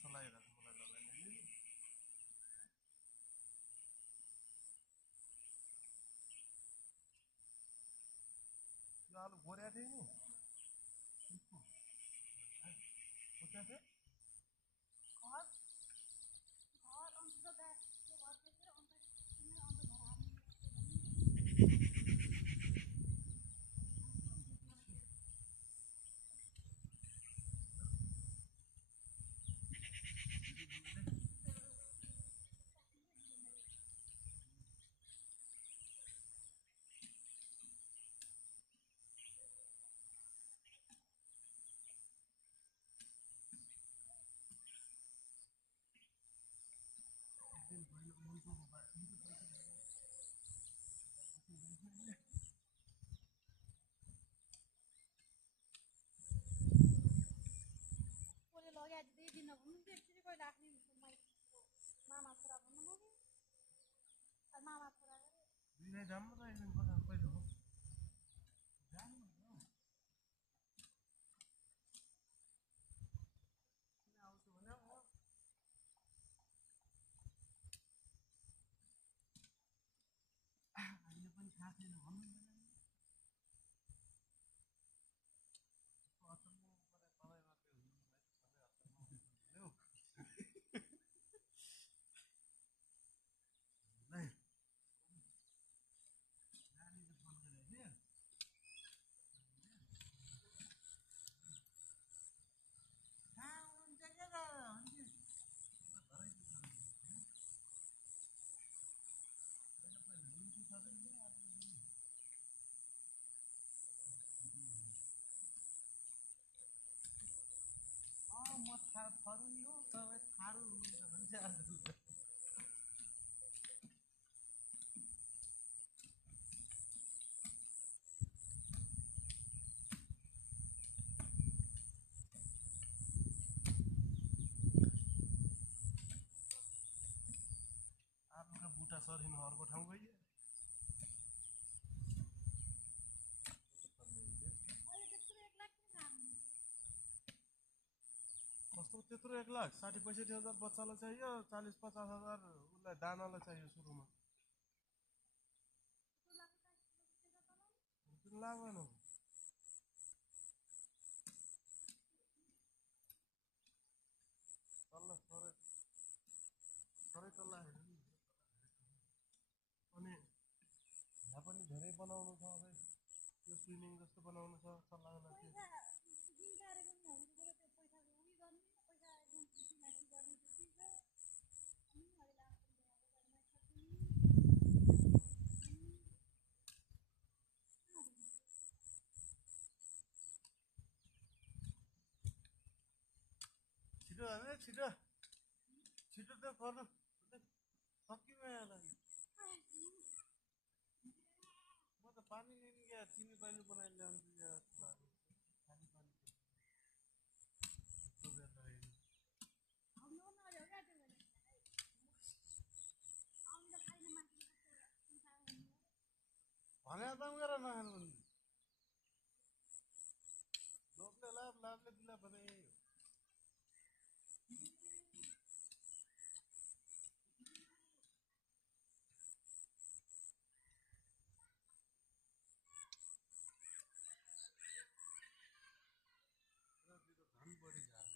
जस्तो लागिरहेको छ मलाई लगाइदिनु यो आलु गोर्या थियो नि खोज्या थियो दुई जाम त एकदिन कता कहिले हो जाम किन आउँछु भने म अहिले पनि थाहा छैन भन्नु अचम्म मलाई तपाईँ मात्रै हुनुहुन्छ सबै अचम्म हुनुहुन्थ्यो ल नानीले फोन गरेको थियो कहाँ हुनुहुन्छ क्या त हुन्छ म थरुनी हो तपाईँ थारू हुनुहुन्छ भन्छ आलुका बुटा सरिनु अर्को ठाउँ गइयो कस्तो त्यत्रो 1,60,65,000 बच्चालाई चाहियो 40-50,000 उसलाई दानालाई चाहियो सुरुमा लाग्दैन तल्ला थोरै तल्ला हेर्नु अनि यहाँ पनि धेरै बनाउनु छ अझै त्यो स्विमिङ जस्तो बनाउनु छ सल्लाह लाग्यो छिटो हाल्ने छिटो छिटो त गर्नु सकिँदैन यहाँ म त पानी लिने क्या चिनी पानी बनाएर ल्याउँछु यहाँ खाने पानी भने दाम गरेर नखानु भने लोभले लाभले दिला भने धान बढी झार्ने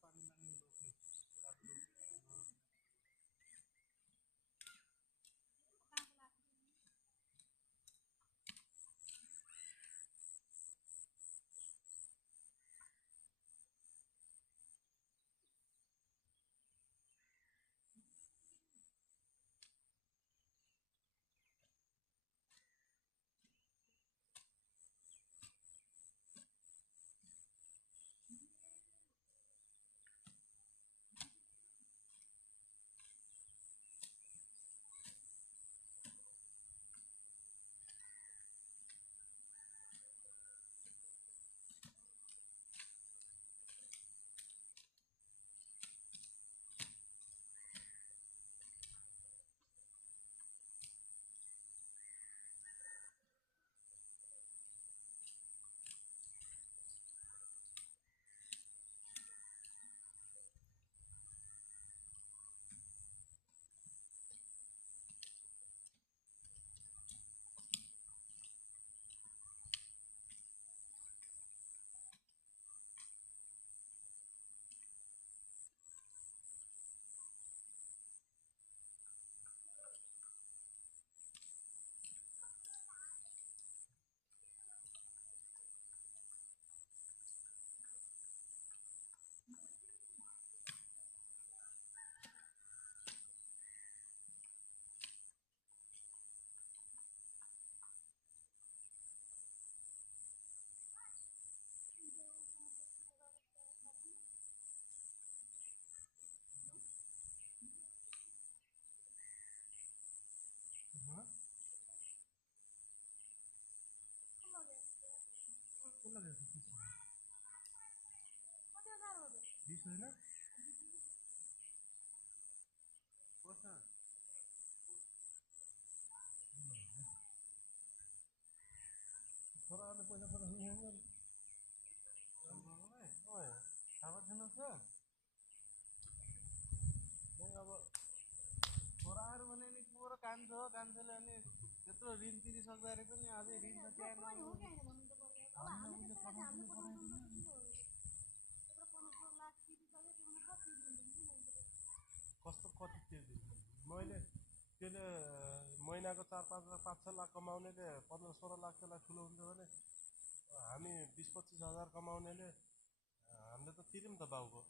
पानी लाने 20 होइन छोराहरूले पैसा पठाउनु थाहा छैन अब छोराहरू भने नि को र कान्छ हो कान्छेले अनि त्यत्रो ऋण तिरिसक्दाखेरि पनि अझै ऋण त कस्तो कति तिर्दिनु मैले त्यसले महिनाको 4-5 लाख 5-6 लाख कमाउनेले 15-16 लाख त्यसलाई ठुलो हुन्छ भने हामी 20-25 हजार कमाउनेले हामीले त तिर्यौँ त बाउको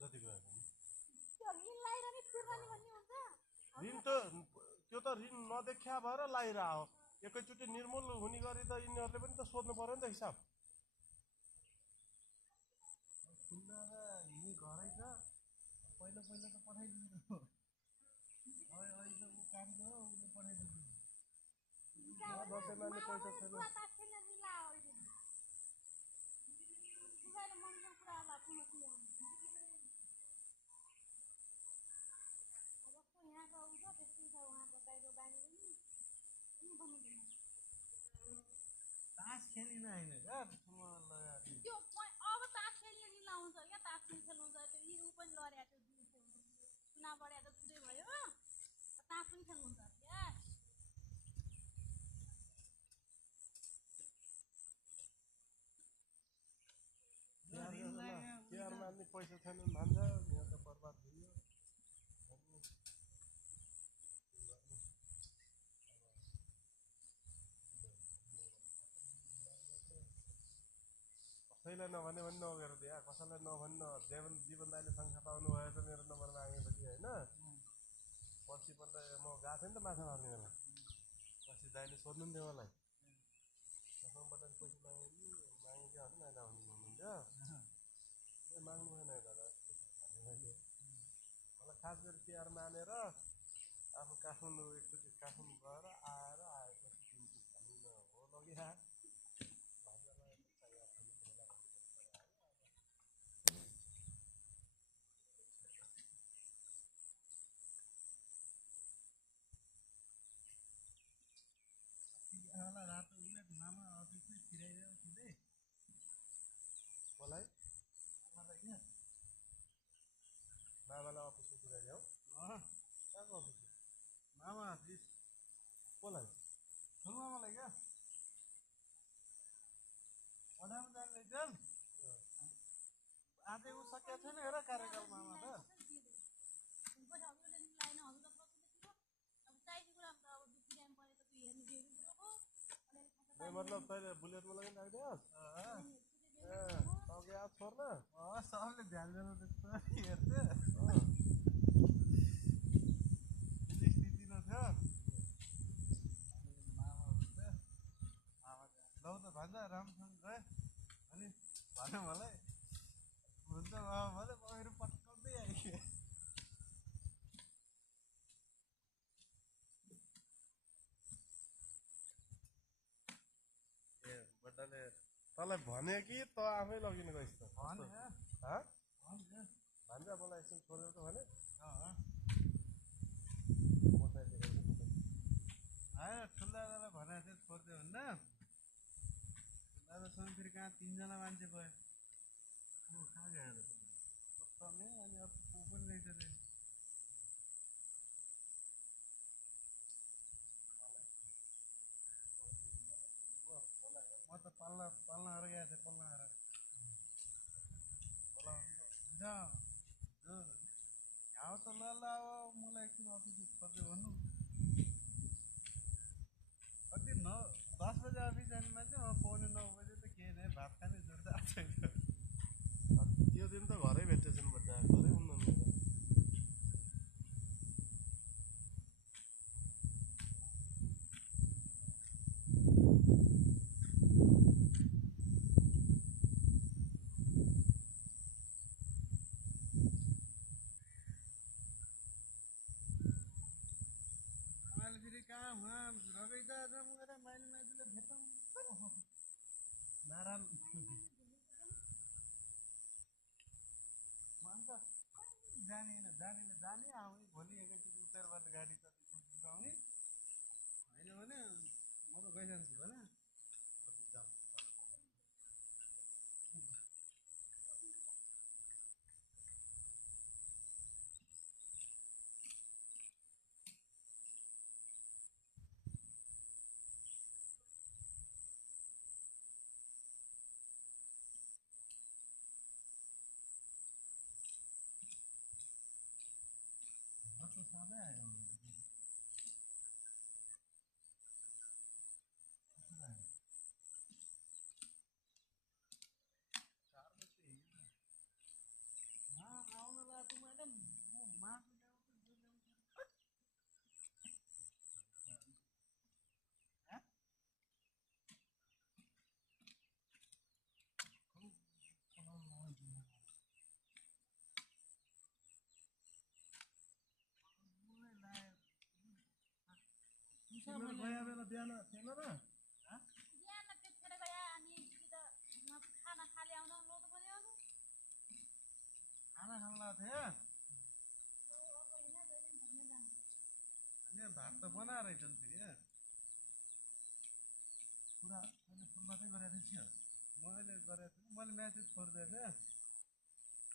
जति गयो भने ऋण त त्यो त ऋण नदेखिया भएर लाइरह हो एकैचोटि निर्मूल हुने गरी त यिनीहरूले पनि त सोध्नु पर्यो नि त हिसाब हिँडी घरै छ पहिला पहिला त पठाइदिनु अहिले त ऊ काम छ उसले पठाइदिनु दसैँमा नि पैसा छैन तास खेलिन होइन क्या त्यो अब तास खेल्ने नि लाउँछ क्या तास खेल्नु छ त्यो ऊ पनि लड्या त्यो चुनाव बढ्या त छुट्टै भयो तास पनि खेल्नुहुन्छ क्या तिहारमा नि पैसा छैन भन्छ यहाँ त बर्बाद भयो कसैलाई नभने पनि नगेर दिया कसैलाई नभन्न जीवन दाइले शङ्का पाउनु भयो त मेरो नम्बर मागेपछि होइन पर्सिपल्ट म गएको थिएँ नि त माछा मार्ने बेला पछि दाइले सोध्नु नि थियो मलाई कसैबाट पैसा माग्यो कि होइन नाइला हुनुहुन्थ्यो ए माग्नु भएन दादा मैले मलाई खास गरी तिहार मानेर आफू काठमाडौँ एकचोटि काठमाडौँ गएर आएपछि दिन्छु भन्नु हो लगिहा रातो उसले मामा अफिसमै छिराइदियो सिधै मलाई मामालाई अफिसमा छिराइदियो कहाँको अफिस मामा अफिस कसलाई ठुलमामालाई क्या पढाउनु जाने रहेछन् आजै ऊ सकिएको छैन हेर कार्यकाल मामा त मतलब तैँले बुलेटमा लगेर राखिदियोस् अघि आएको छोड्न सबले ध्यान दिनु त्यस्तो हेर्छ स्थिति नथ्यो लौ त भन्छ राम्रोसँग गयो अनि भन्यो मलाई हुन्छ भने मेरो पट्काउँदै आइयो बड्डाले तँलाई भने कि त आफै लगिनु गइस् त भन्छ मलाई एकछिन छोडेर त भने होइन ठुल्दादालाई भनेको थियो छोडिदियो भन्दा दादासँग फेरि कहाँ 3जना मान्छे गयो कहाँ गएर अनि अब को पनि रहेछ रे म त पल्लाहरू गएको थिएँ पल्लाहरू घाउ त ल अब मलाई एकछिन अफिस खोज्यो भन्नु कति 10 बजे अफिस जाने मान्छे पाउने 9 बजे त के नै भात खाने जोड्दा छैन त्यो दिन त घरै भेटेछन् बच्चा घरै हुनु फेरि कहाँ रगैदा आज गएर माइली माइलीले भेटौँ नारायण जाने आउने भोलि एकैचोटि उत्तरबाट गाडी चढेर आउने होइन भने म त गइसकेको छु होइन साँझै आयो आउन लाग्यो म्याडम म मासु गया बेला बिहान थिएन र बिहान त्यतिखेर गयो अनि कि त खाना खाली आउन लोतो पनि अब खाना खान लाग्थ्यो अनि भात त बनाएर रहेछन् फेरि पुरा मैले फोनबाटै गरेको थिएँ मैले गरेको थिएँ मैले म्यासेज छोडिदिएको थिएँ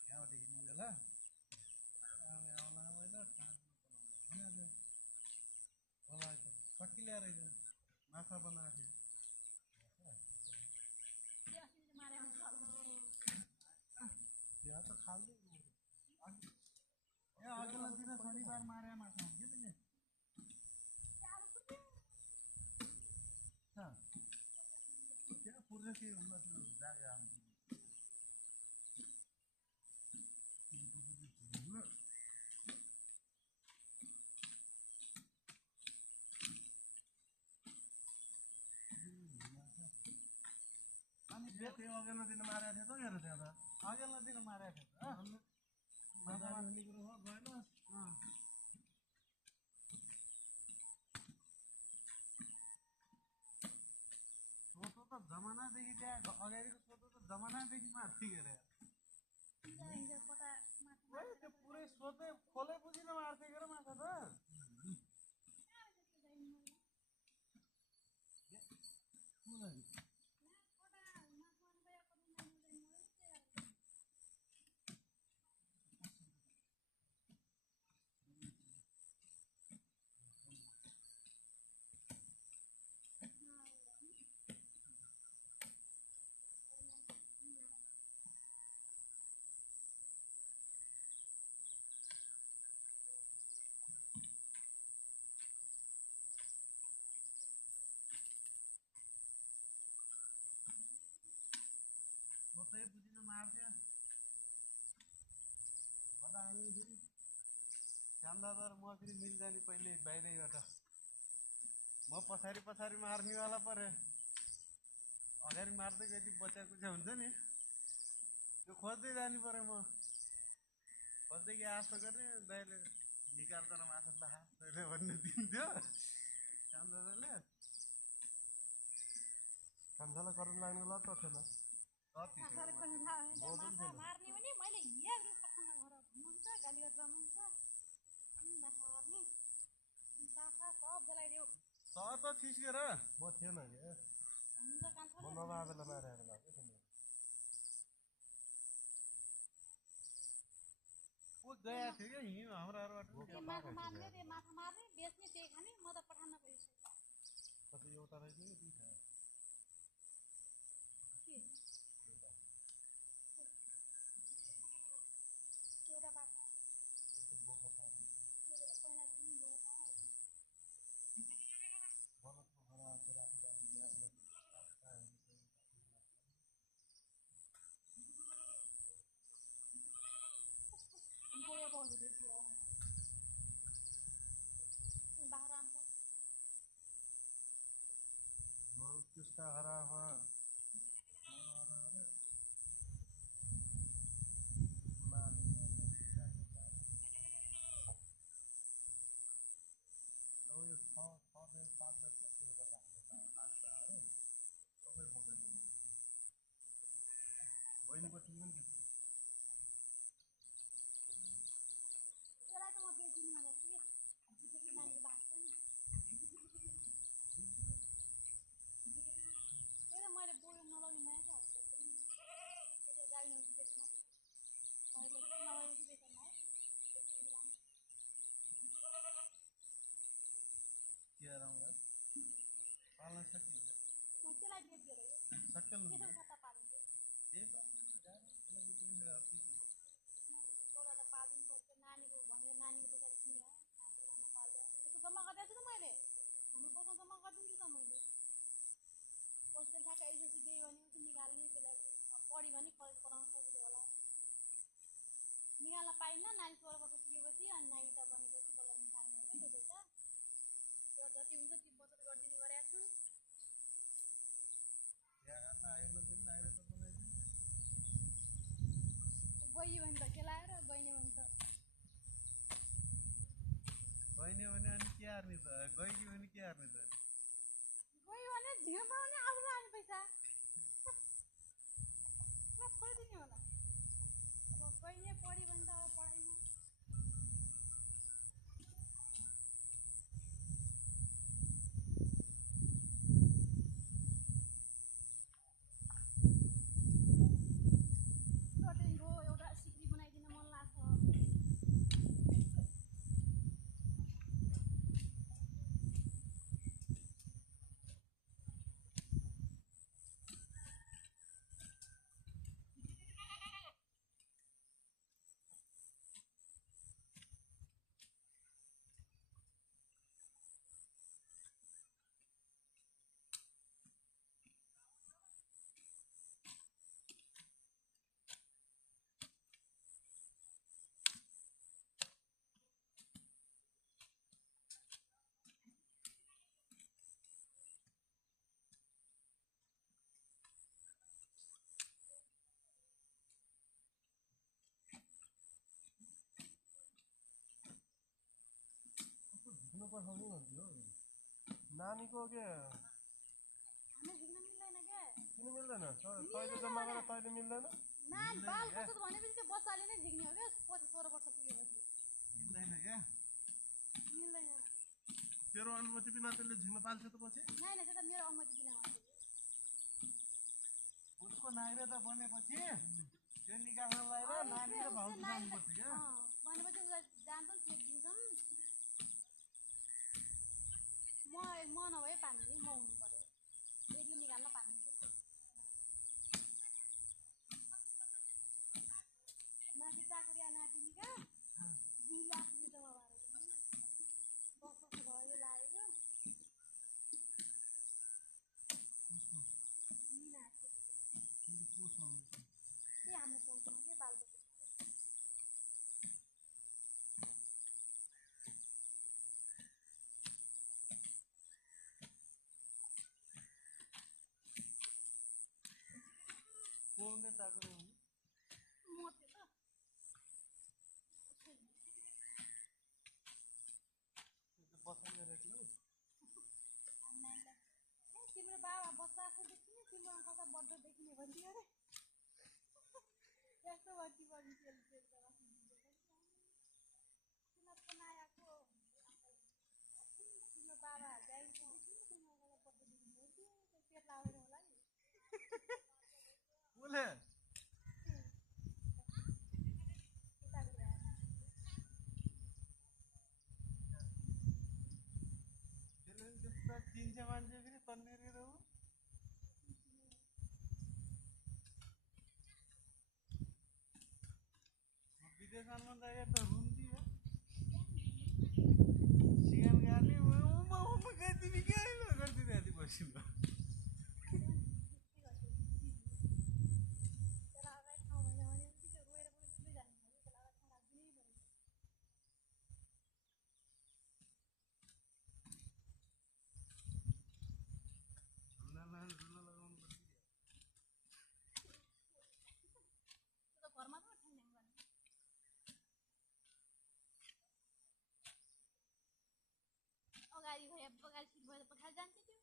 यहाँबाट हिँड्ने बेला आउला मैले बनाएको सकी ल्याएर माछा बनाएको थियो यहाँ त खाल्दै ए अघिल्लो दिन शनिबार मारे माछा के तिमीले त्यहाँ पुर्छ के हुन जागे आउँछ अनि त्यो अघिल्लो दिन मारेको थियो त मेरो त्यहाँ त अघिल्लो दिन मारेको थियो त माछा मार्ने कुरो हो गएन सोतो त जमानादेखि त्यहाँ अगाडिको सोतो त जमानादेखि मार्थ्यो के अरे त्यो पुरै सोतै खोलेपछि न मार्थ्यो के अरे माछा त सोतै बुझिन मार्थ्यो भन्दा हामी फेरि श्यामदादा र म फेरि मिल्दैन पहिले बाहिरैबाट म पछाडि मार्नेवाला परे अगाडि मार्दै गएपछि बच्चा कुचा हुन्छ नि त्यो खोज्दै जानु पऱ्यो म खोज्दै कि आशा गर्ने दाइले निकाल्दैन माछा ला तैँले भन्ने दिन्थ्यो श्यामदादाले खान्छाला गर्न लाग्ने बेला त थिएन मार्ने पनि मैले हेरेर पठाउन घर हुनुहुन्छ गाली गरेर हुनुहुन्छ अनि माछा मार्ने साखा सब जलाइदियो त थिस्केर म थिएन कि म नभए बेला मारेर लाग्यो ऊ गएको थियो क्या हिँड्यो हाम्रोबाट माछा मार्ने बेच्ने त्यही खाने म त पठाउन गइसकेँ कति एउटा रहेछ कि दुईवटा Kita harap म त्यसलाई बेच्दिएर यो सक्कल के छ खाता पालिन्छ एउटा त पाल्नु पर्छ नानीको भनेर नानीको पैसा किने नानी पाल्छ त्यसको जम्मा गरिदिएको छु त मैले हाम्रो पैसा जम्मा गरिदिन्छु त मैले पैसा ठ्याक्क एसएससी दिएँ भने उसो निकाल्ने त्यसलाई पढ्यो भने कलेज पढाउन सजिलो होला निकाल्न पाइन्न नानी 16 वर्ष पुगेपछि अनि नागरिकता बनेपछि बल्ल निकाल्ने हो क्या त्यो पैसा यो जति हुन्छ ती बचत गरिदिने गरेको छु गइयो भने त केलाएर गइने भने त गइने भने अनि के हार्ने त गइदियो भने के हार्ने त गइयो भने झिँगा पाउने आफूले हाल्ने पैसा छोडिदिने होला अब गइने पढ्यो भने त अब पढाइमा एउटा सिक्री बनाइदिन मन लाग्छ पठाउनु भन्थ्यो नानीको के हामी झिक्न मिल्दैन के किन मिल्दैन तैँले जम्मा गरेर तैँले मिल्दैन नानी बाल बचत भनेपछि त्यो बच्चाले नै झिक्ने हो क्या 16 वर्ष पुगेपछि मिल्दैन क्या मिल्दैन तेरो अनुमति बिना त्यसले झिक्न पाल्छ त पछि नाइन त्यो त मेरो अनुमति बिना मात्रै उसको नागरिकता बनेपछि त्यो निकाल्नलाई र नानी र भाउजू जानुपर्छ क्या भनेपछि उसलाई जान्छन् चेक दिन्छन् म नभए पानी म हुनु पर्यो यसले निकाल्न पानी माथि चाकरिया नातिनीका 2 लाख रुपियाँ जम्मा भएर 10 वर्ष भयो लागेको के हाम्रो पहुँचमा के बालबच्चा कोले ताको मोटे त बसाइ गरेको तिम्रो बाबा बच्चा जस्तो देखिने तिम्रो अङ्कल त बड्डो देखिने भन्थ्यो अरे यस्तो भर्ती पर्ने तेल बनाएको तिम्रो बाबा ब्याङ्कको देखिने तिम्रो अङ्कल बड्डो देखिने भन्थ्यो पेट लाएर होला नि बोले तीन मान्छे फेरि तन्नेर हो विदेशमा जाए त रुम दियो सिगान गाली तिमी के गरिदिने बसिन्छ घरमा त ठन्डा गर्ने अगाडि भयो अगाडि सिट भएर पछाडि जान्छ त्यो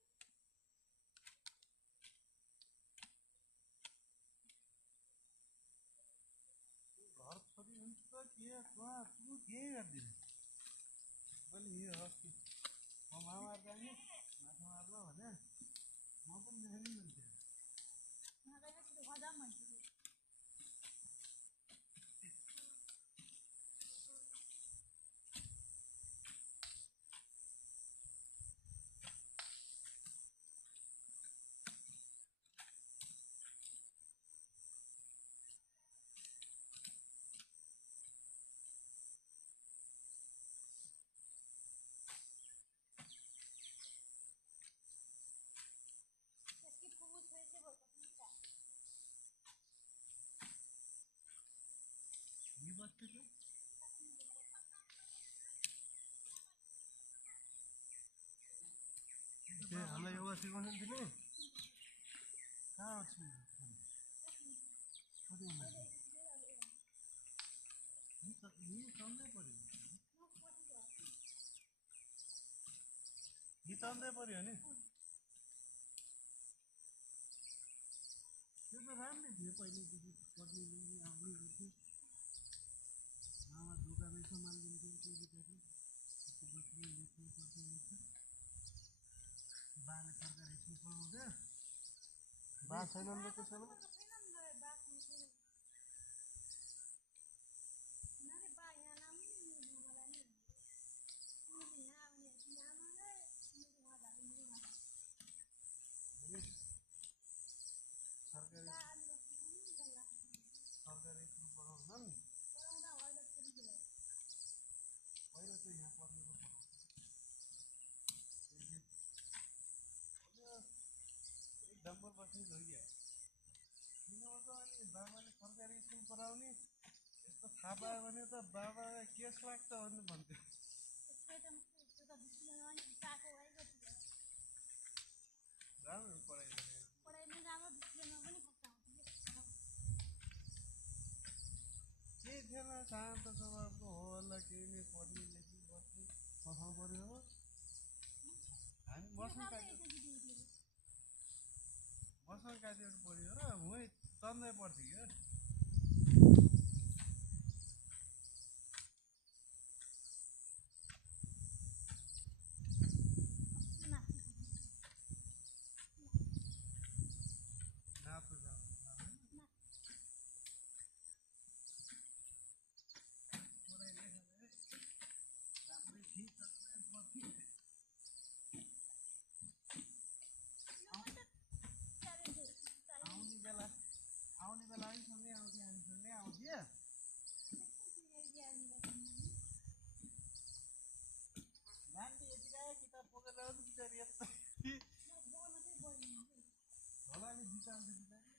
घर छोरी हुन्छ के तँ के गरिदिने मैले यो अस्ति म मार जाने माछा मार्न भने म पनि जाने भन्थेँ हजाम भन्छु बस्ती कसरी दिने कहाँ हो छिन् चल्दै पर्यो नि त्यो त राम्रै थियो पहिल्यैदेखि पढ्ने आउने गर्थ्यो आमा दोकानै सम्हालिदिन्थ्यो त्यो बिचरा बस्ने लेख्ने पढ्ने हुन्थ्यो बाले सरकारी स्कुल पढाउँथ्यो बा छैनन् त त्यसो भने सरकारी स्कुल पढाउँछन् पहिला चाहिँ यहाँ पढ्नेको एक डम्बर बस्ने धोइया किनभने अनि बाबाले सरकारी स्कुल पढाउने यस्तो थाहा पायो भने त बाबालाई केस लाग्छ भन्ने भन्थ्यो राम्रो केही थिएन शान्त स्वभावको हो होला केही नै पढ्ने लेख्ने बस्ने पठाउनु पर्यो हो हामी मसँग काटिएर पढ्यो र उहीँ चन्दै पर्थ्यो क्या आउने बेला पनि सँगै आउँथ्यो हामीसँगै आउँथ्यो नानी यतिका किताब बोकेर आउँथ्यो बिचारी यस्तो होला नि बिचाल्थ्यो बिचारी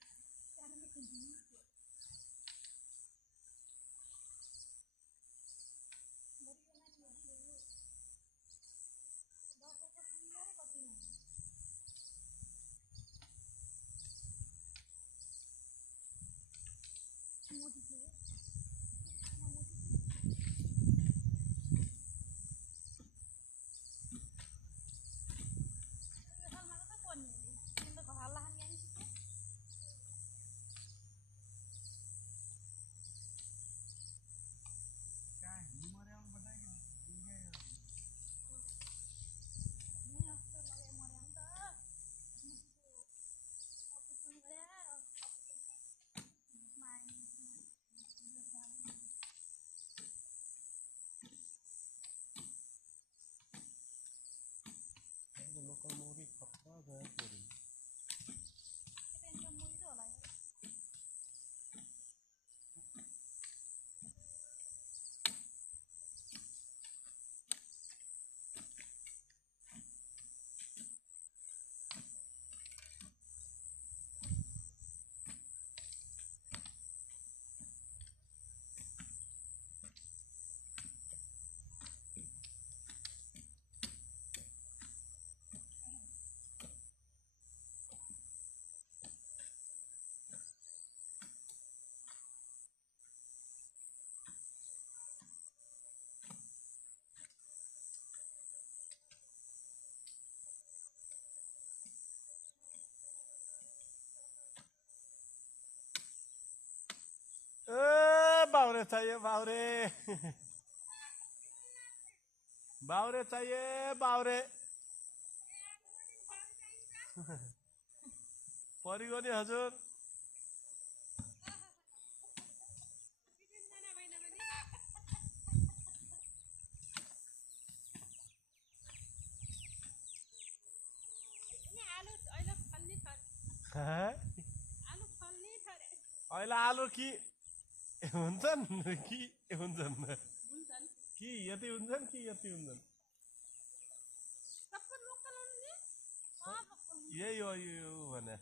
लोकल मुरी खप्पा गयो छोरी बाउरे चाहिए बाउरे बाउरे चाहिए बाउरे परिगयो नि हजुर अहिले आलु कि हुन्छन् कि हुन्छन् कि यति हुन्छन् कि यति हुन्छन् यही हो यो भने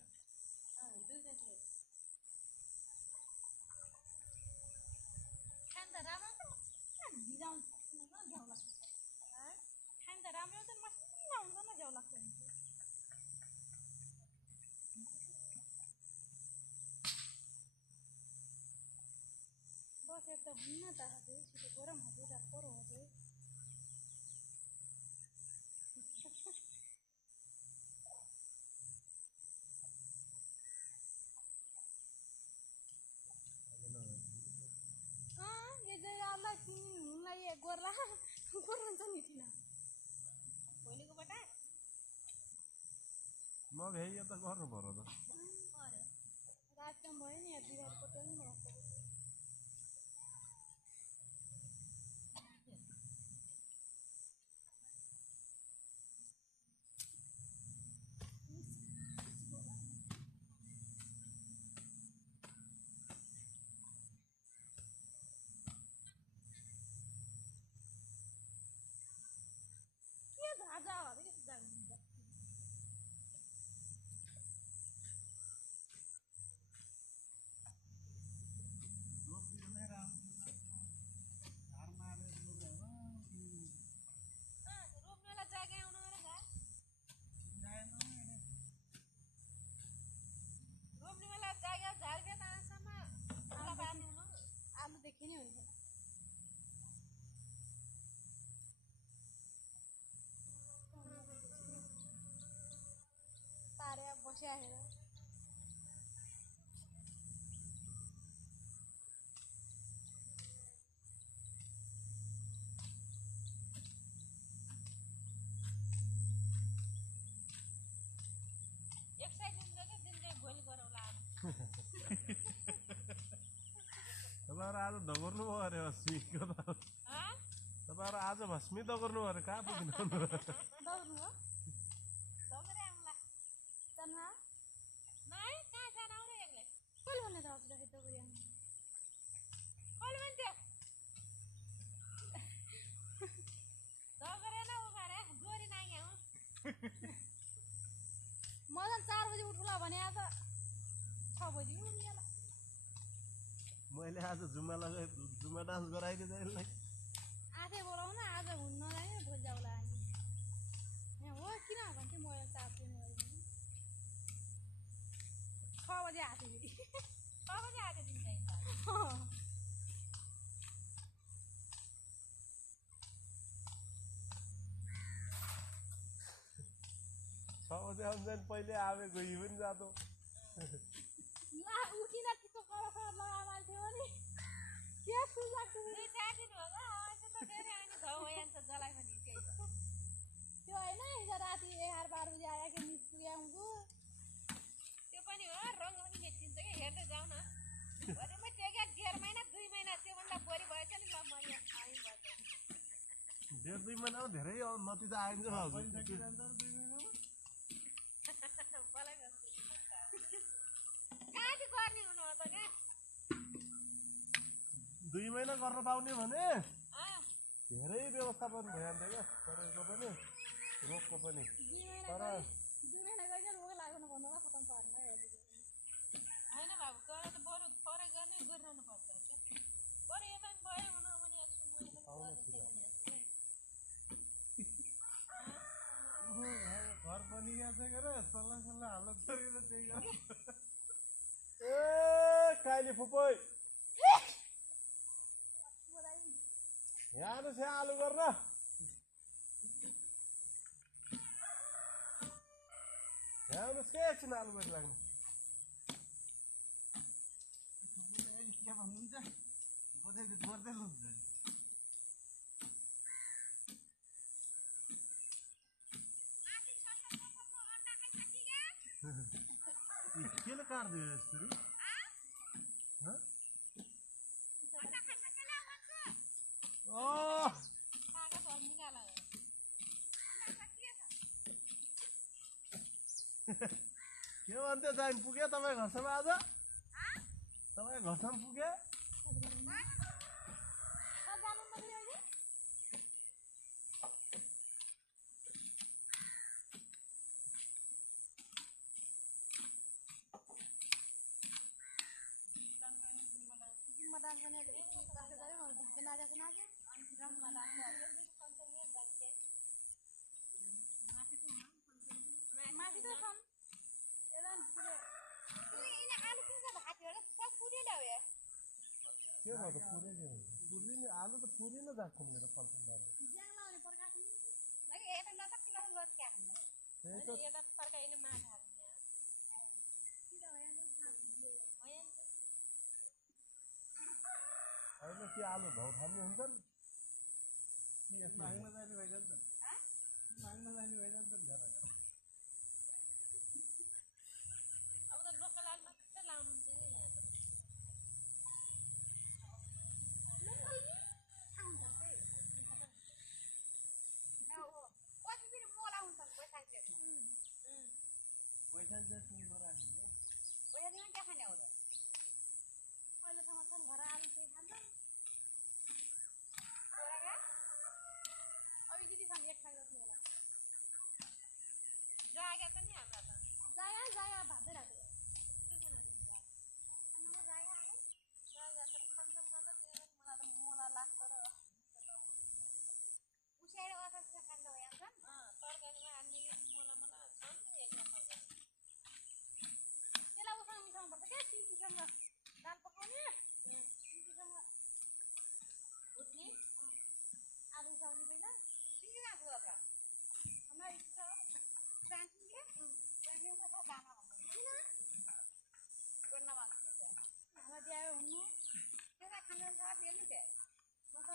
त हुन्न त हजुर छिटो गरौँ हजुर राखौँ हजुर ये चाहिँ Allah किन्नुलाई गोर्ला गोर्न्छ नि थिन भोलिको बटा नभ्याइयो त गर्नु पर्यो त रात त भयो नि यहाँ बिहार पटल नि देखि नै हुन्छ तारे बस्या हेर तपाईँहरू आज दगर्नु भयो अरे भस्मीको त तपाईँहरू आज भस्मी दगर्नु भयो अरे कहाँ पुग्नु दौड्नु हो दौडेर आउँला जानु नाइ कहाँ जान आउने एक्लै कहिले भन्ने त हजुर दौडी आउनु कहिले भन्थ्यो दौडेर न उगारे गोरी नाइ आउँ म त 4 बजे उठ्ला भने आज 6 बजे उठ्ला मैले आज जुम्मा लगाए जुम्मा डान्स गराइदिए जहिले आधे बोलाउन आज हुन्न लाग्यो भोलि जाउला हामी यहाँ हो किन भन्थे म 4 बजे गरिदिनु 6 बजे आथे फेरि 6 बजे आथे दिन चाहिँ 6 बजे आउँछ नि पहिले आवे गई पनि जातो ला उठिन त्यस्तो खरा लगा मान्छे हो नि के फुल लाग्छ नि 4 दिन हो गा आज त फेरि अनि घाउ भइन्छ जलाइ पनि त्यही त्यो हैन हिजो राति 11-12 बजे आया कि निस पुग्याउँछु त्यो पनि हो रङ पनि मेचिन्छ के हेर्दै जाऊ न अरे म टेका 1.5 महिना 2 महिना त्यो भन्दा बढी भएछ नि ल म यहाँ आइ भएछ 1.5 महिनामा धेरै नतिजा आइन्छ हजुर 2 महिना गर्न पाउने भने धेरै व्यवस्थापन भइहाल्थ्यो क्या तपाईँको पनि रोगको पनि तर 2 महिना गइन्छ रोग लाग्नु भन्नु खतम पार्न हैन बाबु तर त बरु फरे गर्ने गरिरहनु पर्छ बरु यता भयो हुन भने घर पनि यहाँ चाहिँ गएर सल्लाह हालत गरेर त्यही गर ए काइली फुपै यहाँ आउनुहोस् यहाँ आलु गर्न यहाँ आउनुहोस् के एकछिन आलु गरी लाग्नु के भन्नुहुन्छ गर्दै लुन्छ केले काट्दियो यसरी के भन्थ्यो जाइन पुग्यो तपाईँ घरसम्म आज तपाईँ घरसम्म पुग्यो माथि त छन् यता पुरे ini आलु किन भात हेर सब पुरै ल्याउ आलु त पुरी न जान्छ मेरो फलफुल दाले ज्याङ लाउने प्रकाश नि लगे एउटा नतक नगत क्या भन्ने त्यही त एउटा फर्काइने माछा हाल्ने किन होइन खास दियो होइन अहिले के आलु भाउ खाने हुन्छ नि के यसमा माग्न जाने भइजान्छ नि माग्न जाने भइजान्छ नि घर अब त लोकल आलु मात्रै लाउनुहुन्छ नि यहाँ त लोकल नि आउँछ है पछि फेरि मोला हुन्छ पैसा दिएको पैसा चाहिँ नराख्ने पैसा दिनु क्या खाने हो र अहिलेसम्म छन् घर आलु चाहिँ खान्छ छोराका अब दिदी खाने एक खाएको थियो होला जाग्या त नि हाम्रा त जाया भातै राख्यो अन्नमा जाग्या आयो जाग्या त खान्छौँ त मलाई त मोला लाग्छ र उसाएर अचार खान्छ भइहाल्छ तरकारीमा हाल्ने कि मोला छ नि एक नम्बर त्यसलाई उसँग मिसाउनु पर्छ क्या सिन्कीसँग दाल पकाउने सिन्कीसँग भुट्ने आलु उसाउने पहिला सिङ्गी राख्छु त हाम्रो इच्छा छ फ्रान्सिङले फ्रान्सिङमा छ दाना भन्नु किन गर्न माग्छ हामीलाई दियो हुनु त्यसलाई खानु छ त्यसले चाहिँ म त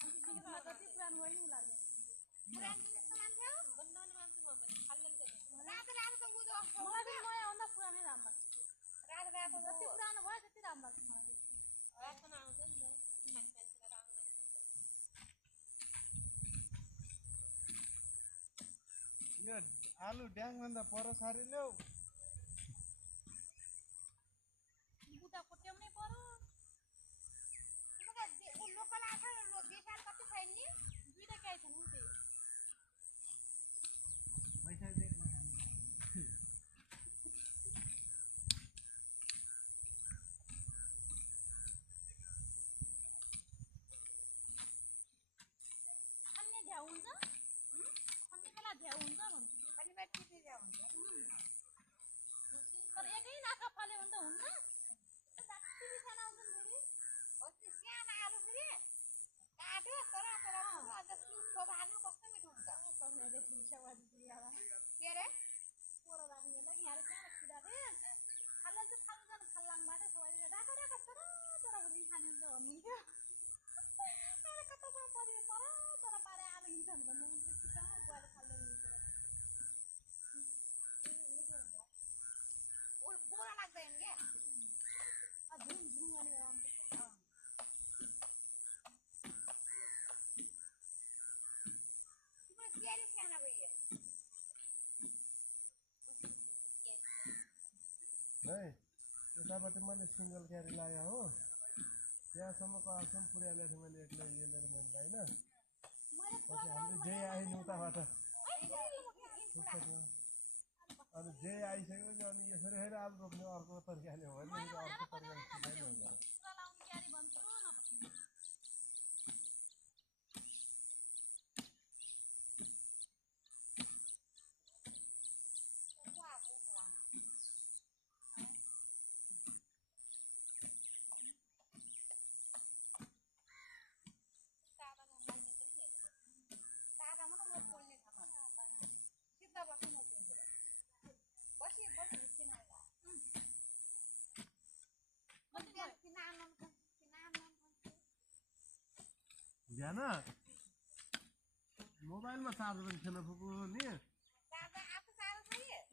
सिन्कीसँग जति पुरानो भयो नि उनीहरूले पुरानो जस्तो मान्छे हो बनाउने मान्छे म पनि खाल्ने रातो रातो त उयो मलाई पनि नयाँभन्दा पुरानै राम्रो लाग्छ रातो रातो जति पुरानो भयो त्यति राम्रो लाग्छ मलाई रातो आउँछ नि त मान्छेलाई राम्रो यो आलु ड्याङभन्दा पर सारी ल्याऊ बुटा कोट्याउनै पर्यो लोकल आएको देशाल कति छैन नि दुईवटा गाई छन् नि त्यही पैसा दिएको अन्य झ्याउ हुन्छ अन्य बेला झ्याउ हुन्छ भन्छु शनिबार टिपेर हुन्छ तर एकै नाका फाल्यो भने त हुन्न कति सानो आउँछन् फेरि अस्ति सानो आलु फेरि काट्यो तर अन्त सुक्खो भाग्नु कस्तो मिठो हुन्छ तपाईँले खिर्सावादी दिएर के अरे पोरो राख्नेलाई यहाँ सानो खिराले खाल्ला चाहिँ खाल्नु जानु खाल्लाङबाट सबैले राखा राखा तर पनि खाने हुन्छ भन्नुहुन्थ्यो कतासम्म पऱ्यो तर पारे आलु हिँड्छन् भन्नुहुन्छ खुट्टामा गएर खाल्दै बोरा लाग्दैन क्या झुम झुम गरेर आउँछ तिम्रो क्यारी सानो भयो है यताबाट मैले सिङ्गल क्यारी लगाएँ हो त्यहाँसम्मको आसम्म पुर्याइरहेको थिएँ मैले एक्लै यो लिएर मैले होइन पछि हाम्रो जे आयो नि उताबाट अनि जे आइसकेपछि अनि यसरी फेरि आलु रोप्ने अर्को तरिकाले हो भने अर्को तरिकाले सिकाइ हुन्छ लाउने क्यारी भन्छु नपत्नु ध्यान मोबाइलमा चार्ज पनि थिएन फुपू नि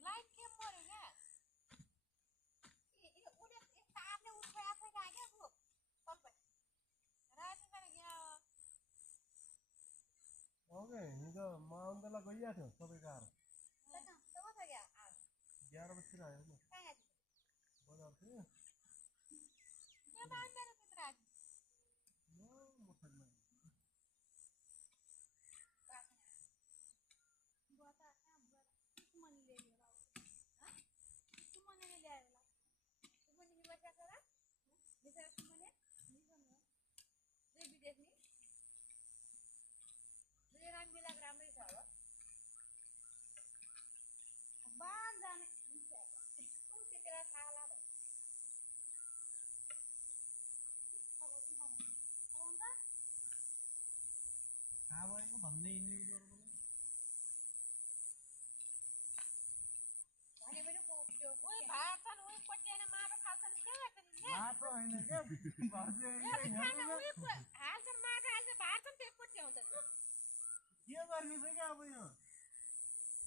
लाइट के पऱ्यो क्या उसले तारले उठाएर क्या सबै राति ओके हिजो म आउनु बेला गइरहेको थियो सबै कार 11 बजीतिर आयो नि बजार थियो मोटरमा बुवा त कहाँ बुवा सुमनले ल्यायो होला सुमनले ल्यायो होला राम्रै छ हो बाँध जाने त्यतिखेर थाहा होला होइन क्या भाउजू हाल्छ माटो हाल्छ भार्छ नि एकपट्टि आउँछ त्यो। के गर्ने छ क्या अब यो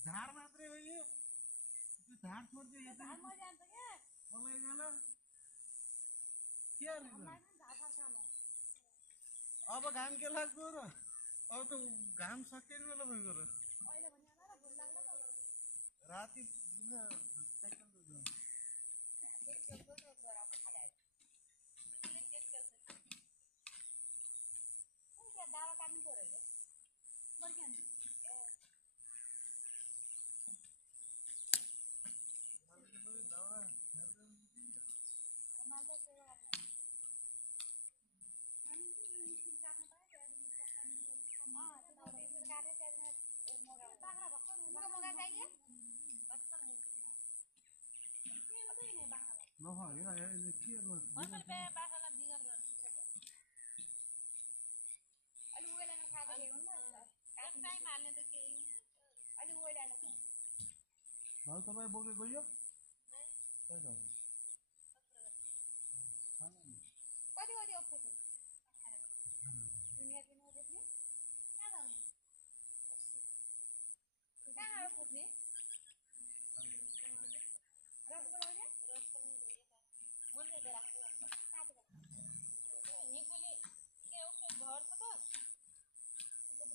झार मात्रै हो यो त्यो झार छोड्दै यता झार मरिहाल्छ क्या पलाइगल के गर्ने त? मलाई पनि झार फाल्छ होला अब घाम के लाग्दो र अब त घाम सकिने बेला भइगयो र अहिले भने होला र भोलि लाग्ला त राति साइकल कुन त्यहाँ दावा काट्नु पर्यो अरे। बर्किहाल्छु माल त सेवा गर्नु अनि मिसिन काट्नु पायो त्यहाँदेखि त्यसरी काटेर त्यहाँदेखि मगाउँछ। बाख्रा भर्खर तुमको मगा चाहिए? के हुँदैन नि बाख्रालाई नखा यो के मैले बिहा बाख्रालाई बिगार गर्छु क्या त। अलि ओइलाएर खाएको केही हुन्न एक टाइम हाल्ने त केही अलि ओइलाएर भाउ तपाईँ बोके गयो छैन कति कति पुग्नु दुनियाँ दिन पुग्ने कहाँ जानु कहाँ पुग्ने? रसगोला हुने मैले त राख्छु निकोले के उसको घर छ त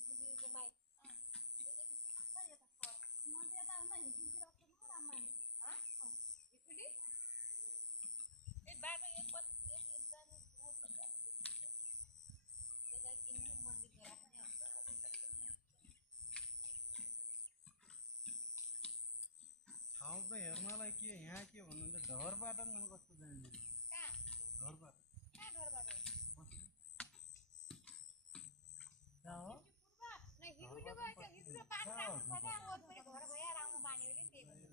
दिदीको माइत म त यता अन्त हिँड्छु रसगोला राम्रो निकोले ए बाटो एक जाने किन्नु मन्दिरमा राख्ने हुन्छ। ठाउँ त हेर्नलाई के यहाँ के भन्नुहुन्छ ढरबाट नि कस्तो जाने कहाँ ढरबाट कहाँ घरबाट कहाँ हो नहीं हिजो गएको हिजो पास राख्नु छ क्या वरपरि घर भएर आउनु बानी हो नि त्यही भएर।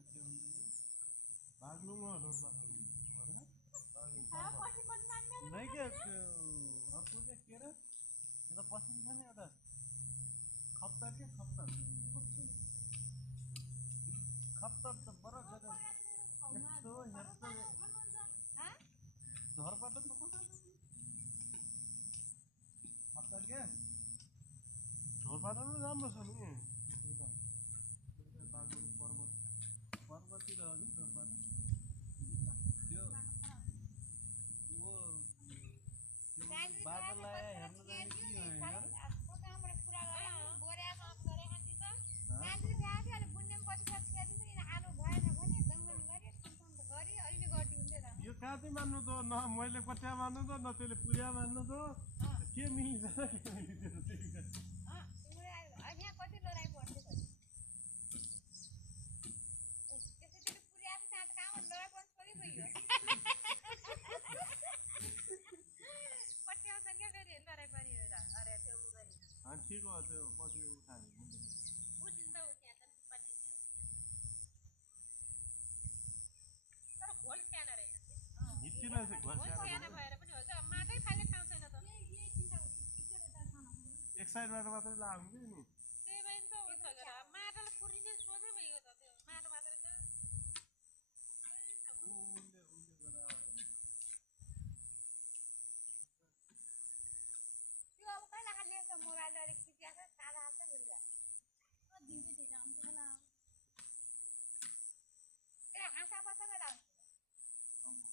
बाग्लुङ हो ढरबाट पछि पनि मान्दैन नै के अर्को के अरे यो त पश्चिम छ नि एउटा खप्तर के खप्तर खप्तर त बरफ यस्तो हेर्छ झरबाट त खप्तर के झोलपाटा पनि राम्रो छ नि बाग्लुङ पर्वततिर हो नि झरबाट त्यो वो बादल आयो हेर्न जाने के होइन कहाँबाट पुरा गरे गोरे साफ गरे खान्थि त मान्छे बिहा थियो अहिले बुन्ने पछि पछि खेल्नु नि आलु भएन भने जङ्गल गरे सुनसन गरे अहिले गर्दै हुन्थ्यो त। यो कहाँ चाहिँ मान्नु त न मैले कट्या मान्नु त न त्यसले पुर्या मान्नु त के मिल्छ यहाँ कति लडाइँ पर्थ्यो त त्यसैले पुर्या छ त्यहाँ त कहाँबाट लडाइँ पर्नु परिगयो पट्याउँछ क्या फेरि लडाइँ परियो अरे त्यो उ गरी ठिक हो त्यो पछि उठायो उठिन्छ उ त्यहाँ त पट्टिन्छ तर घोल सानो रहेछ हिँड्छिन चाहिँ घर घोल सानो भएर पनि हो क्या माटै फाले ठाउँ छैन त एक साइडबाट मात्रै लाग्नु नि त्यही भएर त हुन्छ गरेर माटोले पुरिने सोझै भइगयो त त्यो माटो मात्रै छ त्यो अब कहिले खाने मोबाइल अलिक खिचिएको छ सादा हाल्छ बुझ्छ दिन्छु त्यही काम होला ए हाँसा बस्छ गएर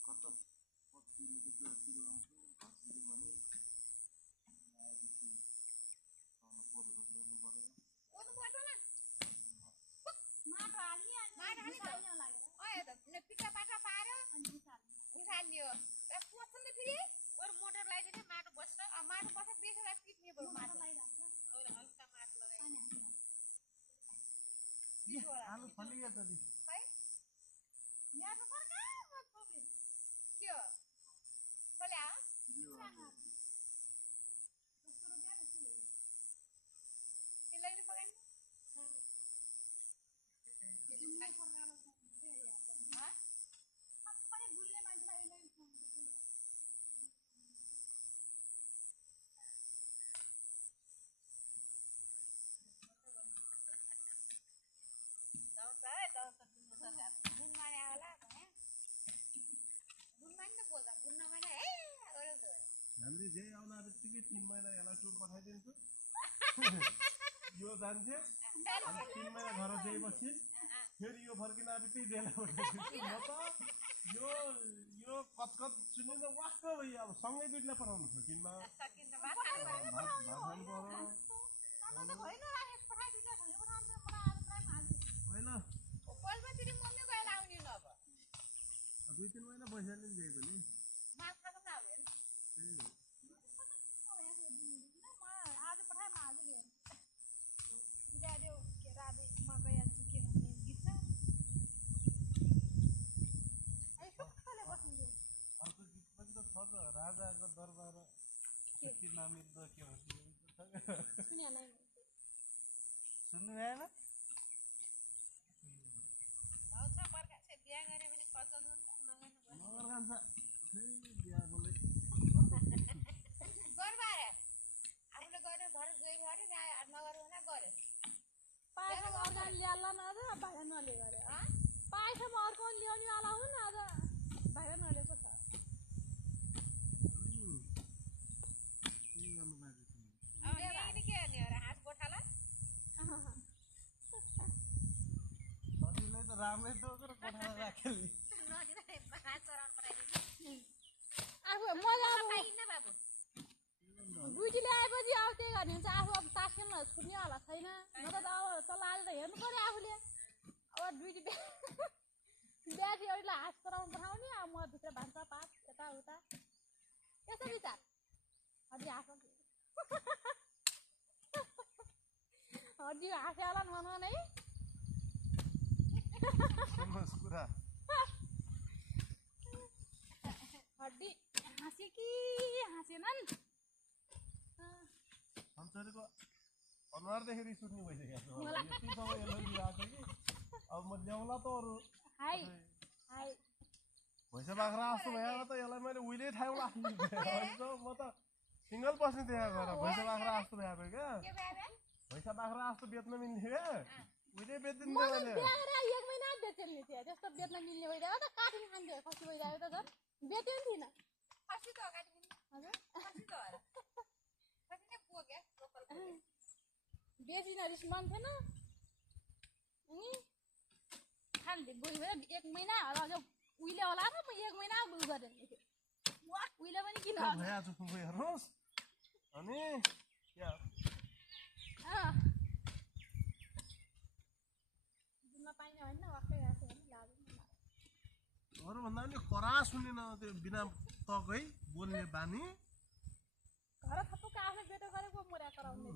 कता पछिल्लो त्यो लाउँछु घरतिर भने आएपछि पोहोर गर्नु पर्यो ओर्नु पर्छ न माटो हालिहाल्नु माटो हाली त लागेर अँ त पिठा पाठा पार्यो अनि बिसाल्नु उसाल्यो पोस्छ नि फेरि अरू मोटर लगाइदिने माटो बस्छ माटो बस्छ बेसेर पिट्ने भयो माटो लगाइराख्छ हल्का माटो लगाइ अनि हाल्छ आलु फलियो त दि है यहाँ त सरकार मत पक्यो के हो खोल्या हो त्यसलाई नि पकाइ सबै भुल्ने मान्छेलाई यसलाई दौस है दौस त दुन्नु सरकार दुन माने होला भने जे आउन बित्तिकै 3 महिना यसलाई टुर पठाइदिन्छु यो जान्छ अनि 3 महिना घर गएपछि फेरि यो फर्किन बित्तिकै देला पठाइदिन्छु म त यो कतकत सुनेर वाक्क भयो अब सँगै दुईलाई पठाउनु सकिन्न भात खानु पर्यो होइन 2-3 महिना पैसाले दिए पनि आज पठाए म आज लिएँ ड्याडी के राधे मकै अच्छी के भन्ने गीत छ आई सुक्खले बस्नु अर्को गीत पनि त छ त राजाको दरबार के नामी द के भन्छ सुनिया नै सुन्नु भएन मगर खान्छ बिहा बोले पाएछ अर्को ल्याला न आज भाइरा नले गरे पाएछ म अर्को ल्याउने वाला हुँ न आज भाइरा नलेको छ सजिलै त राम्रै त कोठामा राखेली आफू मजा अब दुईटी ल्याएपछि अब त्यही गर्ने हुन्छ आफू अब तासेन छुट्नेवाला छैन न त अब तल आज त हेर्नु पर्यो आफूले अब दुईटी बिहाटी अरूलाई हाँस कराउनु पठाउने अब म भित्र भान्सा पात यताउता यस्तो विचार हड्डी हाँस हड्डी हाँस्याला भनौँ है कुरा हड्डी हाँसे कि हाँसेनन् सन्चरीको अनुहारदेखि रिस उठ्ने भइसक्यो यति समय यसलाई दिएको छ कि अब म ल्याउँला त अरू हाई हाई भैँसा बाख्रा जस्तो भएर त यसलाई मैले उहिले ठाउँला म त सिङ्गल बस्ने त्यहाँ गएर भैँसा बाख्रा जस्तो भएको क्या भैँसा बाख्रा जस्तो बेच्न मिल्ने क्या उहिले बेचिदिन्थ्यो मैले एक महिना बेचेन नि थियो त्यस्तो बेच्न मिल्ने भइरहेको त काटिङ खान्थ्यो खसी भइरहेको त झन् बेच्यो नि थिइनँ बेचिन रिस मन थिएन अनि खान्थे बुझ्यो भने 1 महिना अझ उहिले होला र म 1 महिना बुझ गरेँ उहिले पनि किन भइहाल्छु हेर्नुहोस् अनि जुनमा पाइने होइन वाक्कै गएको भने लाग्यो अरूभन्दा पनि खरा सुनेन त्यो बिना तकै बोल्ने बानी घर थप्पको आफ्नो बेटो गरेको मोरा कराउने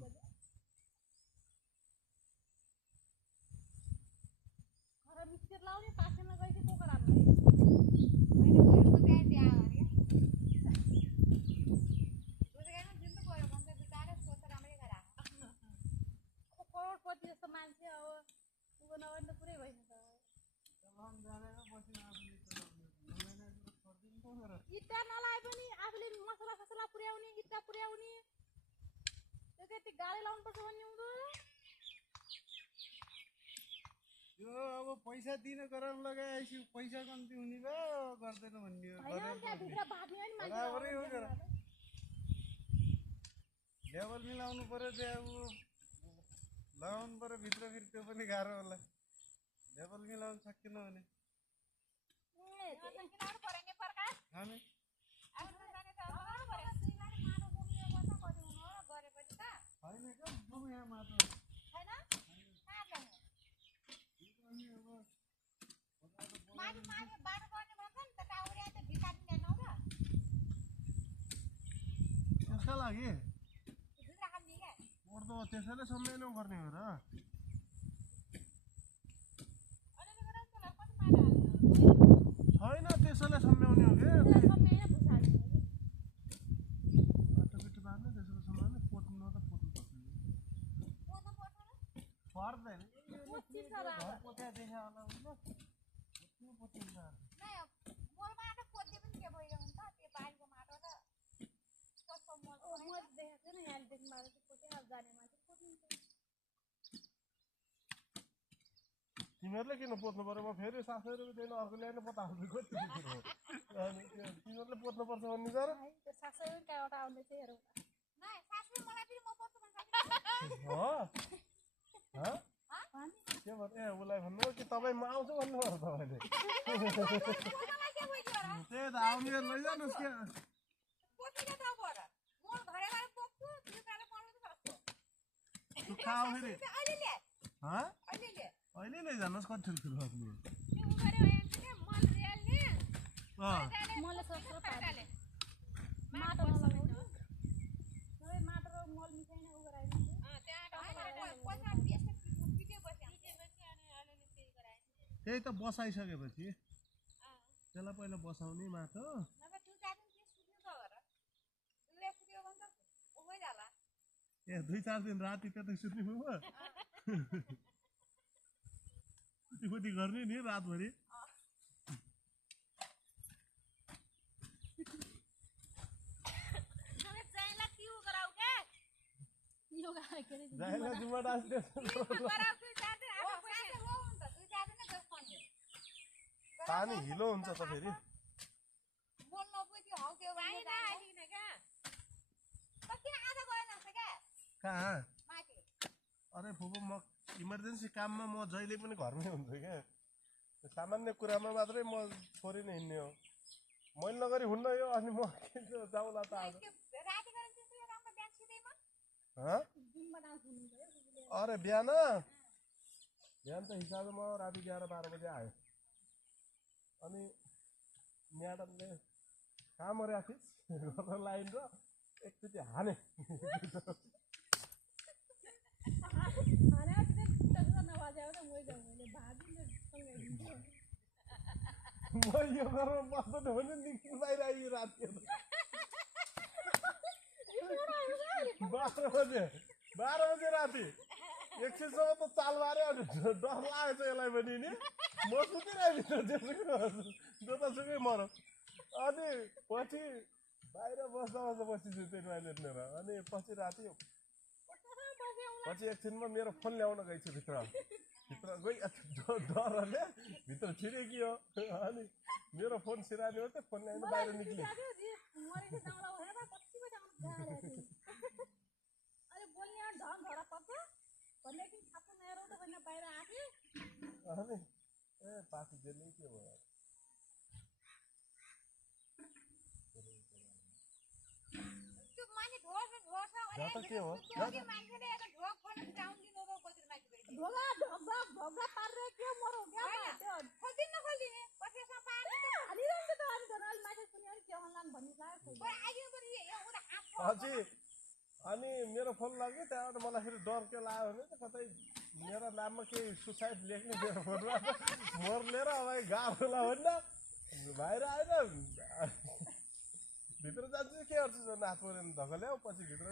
घर मिस्तिर लाउने पासेमा गएपछि पोकर हाल्नु करोडपति जस्तो मान्छे अब उँभो नगर्ने त पुरै भएन त इट्टा नलाए पनि आफूले मसला ससला पुर्याउने इट्टा पुर्याउने त्यो त्यति गाडी लाउनुपर्छ भन्ने हुँदो यो अब पैसा दिन गराउन लगाएपछि पैसा कम्ती हुने भयो गर्दैन भन्ने हो बराबरै हो जरा लेभल मिलाउनु पर्यो त्यो अब लगाउनु पर्यो भित्र फेरि त्यो पनि गाह्रो होला लेभल मिलाउनु सकिएन भने हामी होइन क्या यहाँ मात्र त्यसका लागि मर्दो त्यसैले सम्झाइनु पर्ने हो र छैन त्यसैले सम्झाउने हो क्या बाटोपिटो बार्ने त्यसैले सम्झाउने पोत्नु त पोत्नु पर्दैन घर पोत्या देखा होला हुन्छ पोतिन्छ तिमीहरूले किन पोत्नु पर्यो म फेरि 700 रुपियाँ दिनु अर्को ल्याएर पता हाल्नु अनि तिमीहरूले पोत्नुपर्छ भन्ने सर त्यो सासै कहाँबाट आउने चाहिँ हेरौँ नै सासुले मलाई फेरि म पोस्छु भन्छ हो के भन्नु ए उसलाई भन्नु कि तपाईँ म आउँछु भन्नुभयो तपाईँले मलाई के भयो र त्यही त आउने लैजानुहोस् के पोतिले त बर म घरे गएर पोक्छु दुकाले पढ्नु त सक्छु सुक्खा आऊ फेरि अहिले ले अहिले लैजानुहोस् कति ठुल्ठुलो आफ्नो त्यो गरे भने मल रियल नि मैले सस्रो पाटाले माटो नलाउनु सबै माटो र मल मिसाइन उ गराइदिन्छु पैसा बेच्ने पिटे बस्या अनि अलिअलि त्यही गराए त्यही त बसाइसकेपछि त्यसलाई पहिला बसाउने माटो नभए तु जानु के सुत्नु त गर तुले सुत्यो भने त ओमै जाला ए 2-4 दिन राति त्यतै सुत्ने भयो कुटी गर्ने नि रातभरि नभए चाहिँला तिउ गराउ के योगा के रे जाइला जुम्मा डान्स गराउ तु जाँदै आफू पैसा हो हुन्छ तु जाँदैन जस पनि पानी हिलो हुन्छ त फेरि बोल नपुग्यो हौ के भने आइदिन के त किन आधा गएन त के कहाँ माथि अरे फुपू म इमर्जेन्सी काममा म जहिले पनि घरमै हुन्छु क्या सामान्य कुरामा मात्रै म छोरी नै हिँड्ने हो मैले नगरी हुन्न यो अनि म जाउँला त आज राति गरेर चाहिँ राम्रो बिहान सिधैमा दिनमा डान्स हुनुहुन्छ अरे बिहान त हिसाबमा राति 11-12 बजे आयो अनि म्याडमले काम गरेको थिइस् लाइन र एकचोटि हाने म यो गरेर बस्दैन भने निस्किनु बाहिर आइयो राति 12 बजे राति एकछिनसम्म त चाल माऱ्यो अनि डर लागेको छ यसलाई पनि नि म सुतिरहेको जतासुकै मरौँ अनि पछि बाहिर बस्दा बस्दैछु त्यो टोइलेट लिएर अनि पछि राति पछि एकछिनमा मेरो फोन ल्याउन गइछु भित्र गइ डरले भित्र छिरेकियो अनि मेरो फोन सिरानी हो त्यो फोन ल्याएर बाहिर निक्ल्यो अनि ए पाखि जेल्लै के भयो त्यो माने ढोक यहाँ त के हो त्यो मान्छेले एउटा ढोक फोन डाउन दिनु हो कति माथि गरी ढोगा ढोगा पारेर के मरौ क्या त्यो खोल्दिन नखोल्दिने पछि यसमा पानी हालिरहन्छ त अनि धनले माथि सुन्यो नि के अनलाइन भन्नु लाग्यो पर आइदिनु पर्यो एउटा हात पछि अनि मेरो फोन लाग्यो त्यहाँबाट मलाई फेरि डर के लाग्यो भने त कतै मेरो नाममा केही सुसाइड लेख्ने मेरो फोनमा मोर लिएर अब गाह्रो होला भन्न बाहिर आएर भित्र जान्छु के गर्छु नाथ पऱ्यो भने धक्का पछि भित्र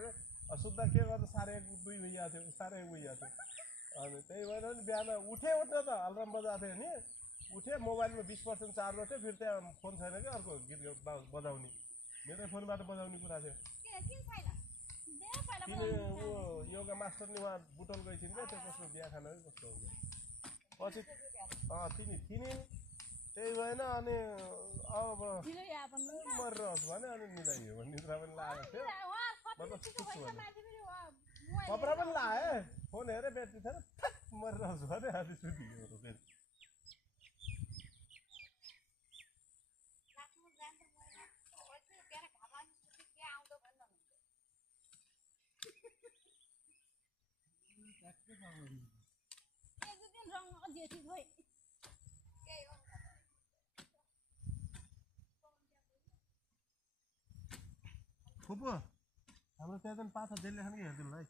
सुत्दा के गर्दा 1:30-2 भइरहेको थियो 1:30 भइरहेको थियो अनि त्यही भएर नि बिहान उठ्न त अलार्म बजाएको थियो नि उठेँ मोबाइलमा 20% चार्ज थियो फेरि त्यहाँ फोन छैन क्या अर्को गीत बजाउने मेरै फोनबाट बजाउने कुरा थियो किन छैन तिमी ऊ योगा मास्टर नि उहाँ बुटोल गइछिन् क्या त्यो कसको बिहा खान कस्तो हुन्छ पछि तिमी थिइन् त्यही भएन अनि अब मरिरहोस् भने अनि मिलाइयो भने निद्रा पनि लागेको थियो म त सुत्छु भने कपडा पनि लाएँ फोन हेरेँ ब्याट्री थिएन मरिरहोस् भने अनि सुतियो फेरि एक दिन रङ जेठी भइ फुपू हाम्रो त्यहाँ चाहिँ पाछा जेल लेख्ने हेरिदिनु है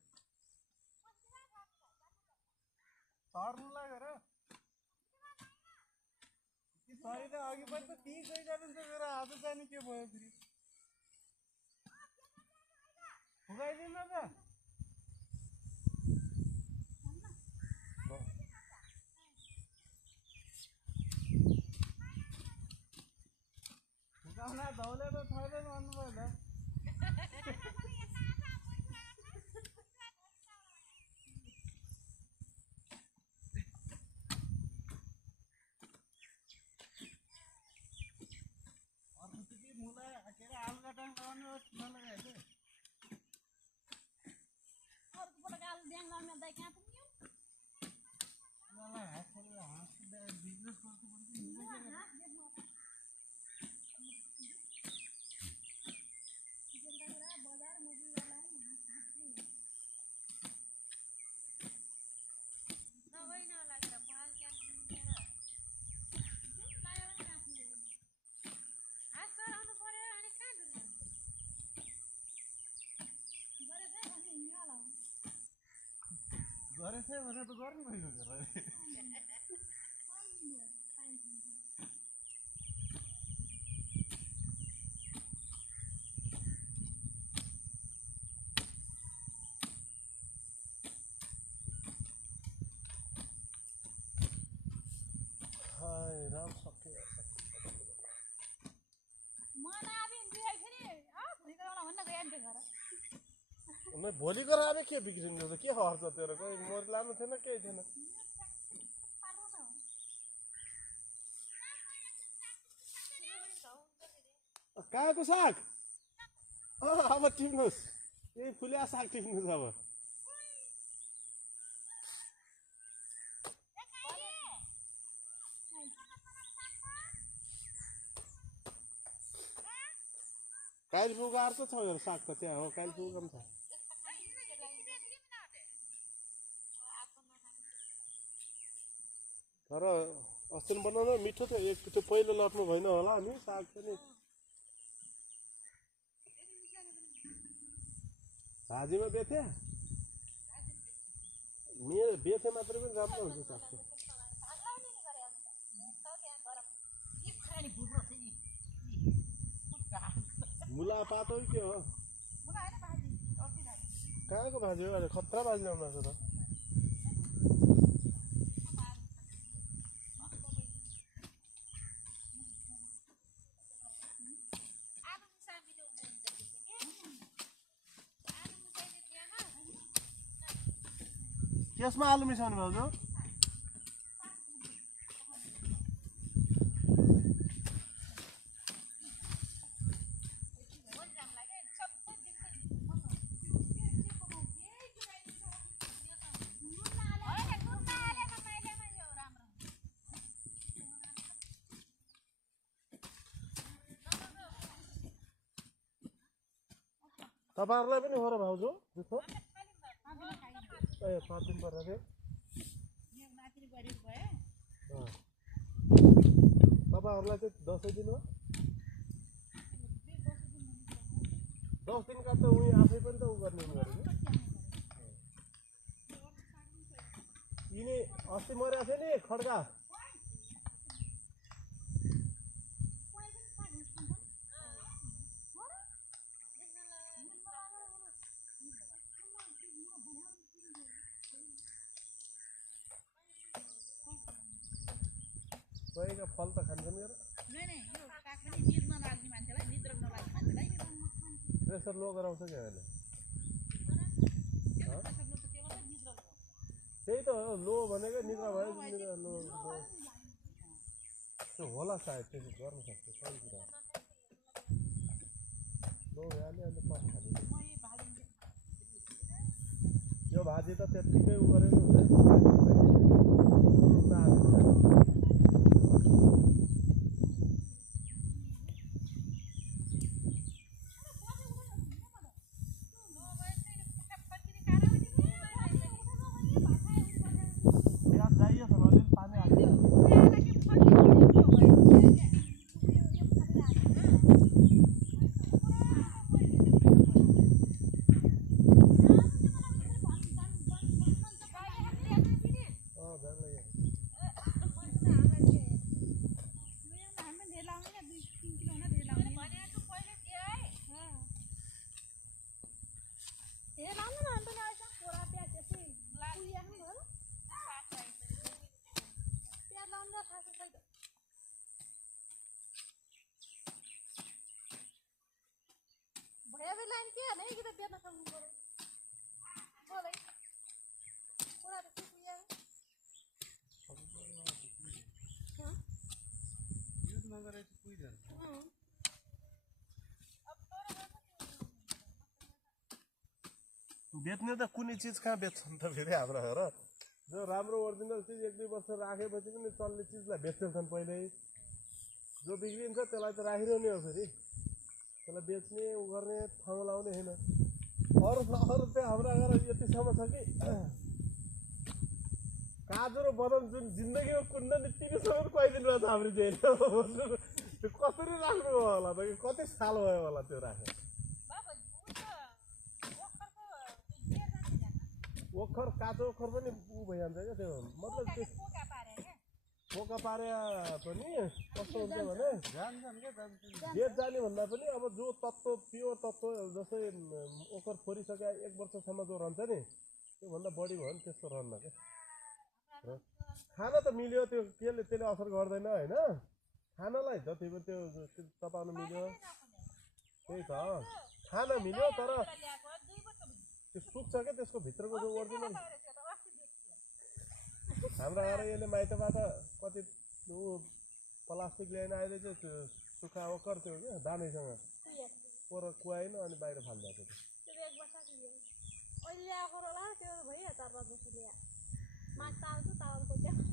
सर्नुलाई हेर सरी त अघि पनि त 30 गइजानु त मेरो आज चाहिँ के भयो फेरि फुगाइदिनु त फुगाउन धौले त छैन भन्नुभयो त गरेछ भने त गर्नु भइगयो र हाय राम सक्यो भोलिको रामे के बिग्रिन्छ त के हर्छ तेरो कोही मोर लानु थिएन केही थिएन कहाँको साग अब टिप्नुहोस् यही फुलिया साग टिप्नुहोस् अब कालिम्पोङको अर्को छ यो साग त त्यहाँ हो कालिम्पोङको पनि छ तर अस्ति बनाउनु मिठो थियो एक त्यो पहिलो लट्नु भएन होला नि साग पनि भाजीमा बेथे मेरो बेथे मात्रै पनि राम्रो हुन्छ साग मुला पातो के हो कहाँको भाजी हो अहिले खतरा भाजी ल्याउनु भएको त त्यसमा आलु मिसाउने भाउजू तपाईँहरूलाई पनि हो र भाउजू जुठो ए 5 दिन पर्छ रे तपाईँहरूलाई चाहिँ 10 दिन हो 10 दिनका त उही आफै पनि त उ गर्ने गरेको यिनी अस्ति मरेको थियो नि खड्का गएका फल त खान्छन् मेरो प्रेसर लो गराउँछ क्या अहिले त्यही त हो लो भनेको निद्रा भयो निद्रा लो त्यो होला सायद त्यसो गर्न सक्छ सही कुरा लो भइहाल्यो अहिले पस खाने यो भाजी त त्यत्तिकै उ गरेको हुन्छ बेच्ने त कुनै चिज कहाँ बेच्छन् त फेरि हाम्रो घर जो राम्रो ओरिजिनल चिज 1-2 वर्ष राखेपछि पनि चल्ने चिजलाई बेच्छन् पहिल्यै जो बिग्रिन्छ त्यसलाई त राखिरहने हो फेरि त्यसलाई बेच्ने उ गर्ने ठाउँ लाउने हैन अरु चाहिँ हाम्रो घर यतिसम्म छ कि काजु र बदाम जुन जिन्दगीमा कुन्न नि तिनीसम्म कहिले दिन रहन्छ हाम्रो जेल त्यो कसरी राख्नु होला त कति साल भयो होला त्यो राखे ओखर काँचो ओखर पनि ऊ भइहाल्छ क्या त्यो मतलब त्यो पोका पारे के पोका पारे पनि कस्तो हुन्छ भने जान्छन् क्या जान्छन् जेठ जाने भन्दा पनि अब जो तत्त्व प्योर तत्त्व जस्तै ओखर फोरिसके 1 वर्षसम्म जो रहन्छ नि त्योभन्दा बढी भयो भने त्यस्तो रहन्न क्या खान त मिल्यो त्यो त्यसले असर गर्दैन होइन खानलाई जति पनि त्यो चपाउनु मिल्यो त्यही त खान मिल्यो तर त्यो सुक्छ क्या त्यसको भित्रको जो ओरिजिनल हाम्रो आएर यसले माइतबाट कति ऊ प्लास्टिक ल्याइन अहिले चाहिँ त्यो सुक्खा ओखर त्यो क्या दानैसँग पर कुहाइन अनि बाहिर फालिदिएको थियो त्यो 1 वर्ष कियो अहिले ल्याएको होला त्यो भइहाल्यो 4-5 वर्ष ल्या माग तालको तालको त्यहाँ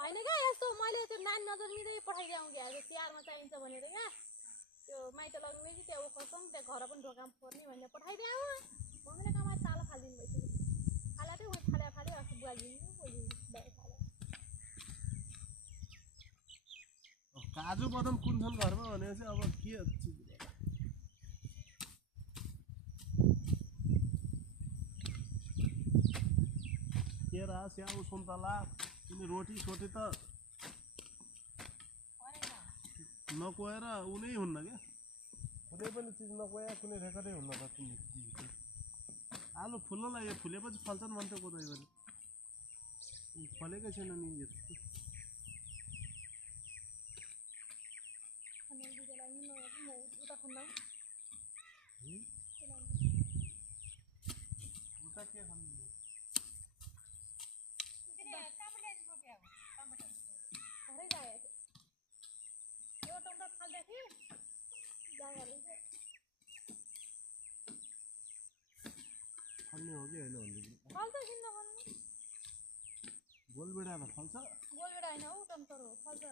होइन क्या यस्तो मैले त्यो नानी नजर मिल्दै पठाइदिउँ क्या तिहारमा चाहिन्छ भनेर क्या त्यो माइत लग्ने कि त्यहाँ ओखर पनि त्यहाँ घर पनि ढोकामा फोर्ने भनेर पठाइदिएँ मम्मीले कमाएर तालो फालिदिनु भइसक्यो फाला थियो मैले फाले अस्ति बुझाइदिनु भोलि बिहान फाले काजु बदाम कुन छन् घरमा भने चाहिँ अब के केरा स्याउ सुन्तला अनि रोटी सोटी त नकोएर उनै हुन्न क्या कुनै पनि चिज नकोया कुनै रेकर्डै हुन्न त कुनै आलु फुल्नलाई यो फुलेपछि फल्छन् भन्थ्यो कोही पनि फलेकै छैन नि यस्तो उता के खानु घरै गएको थियो यो टमाटर फाल्दाखेरि जाँदाखेरि फल्ने हो कि होइन भन्दै फल्छ किन नफल्नु गोलबेडा त फल्छ गोलबेडा होइन हौ टमाटर हो फल्छ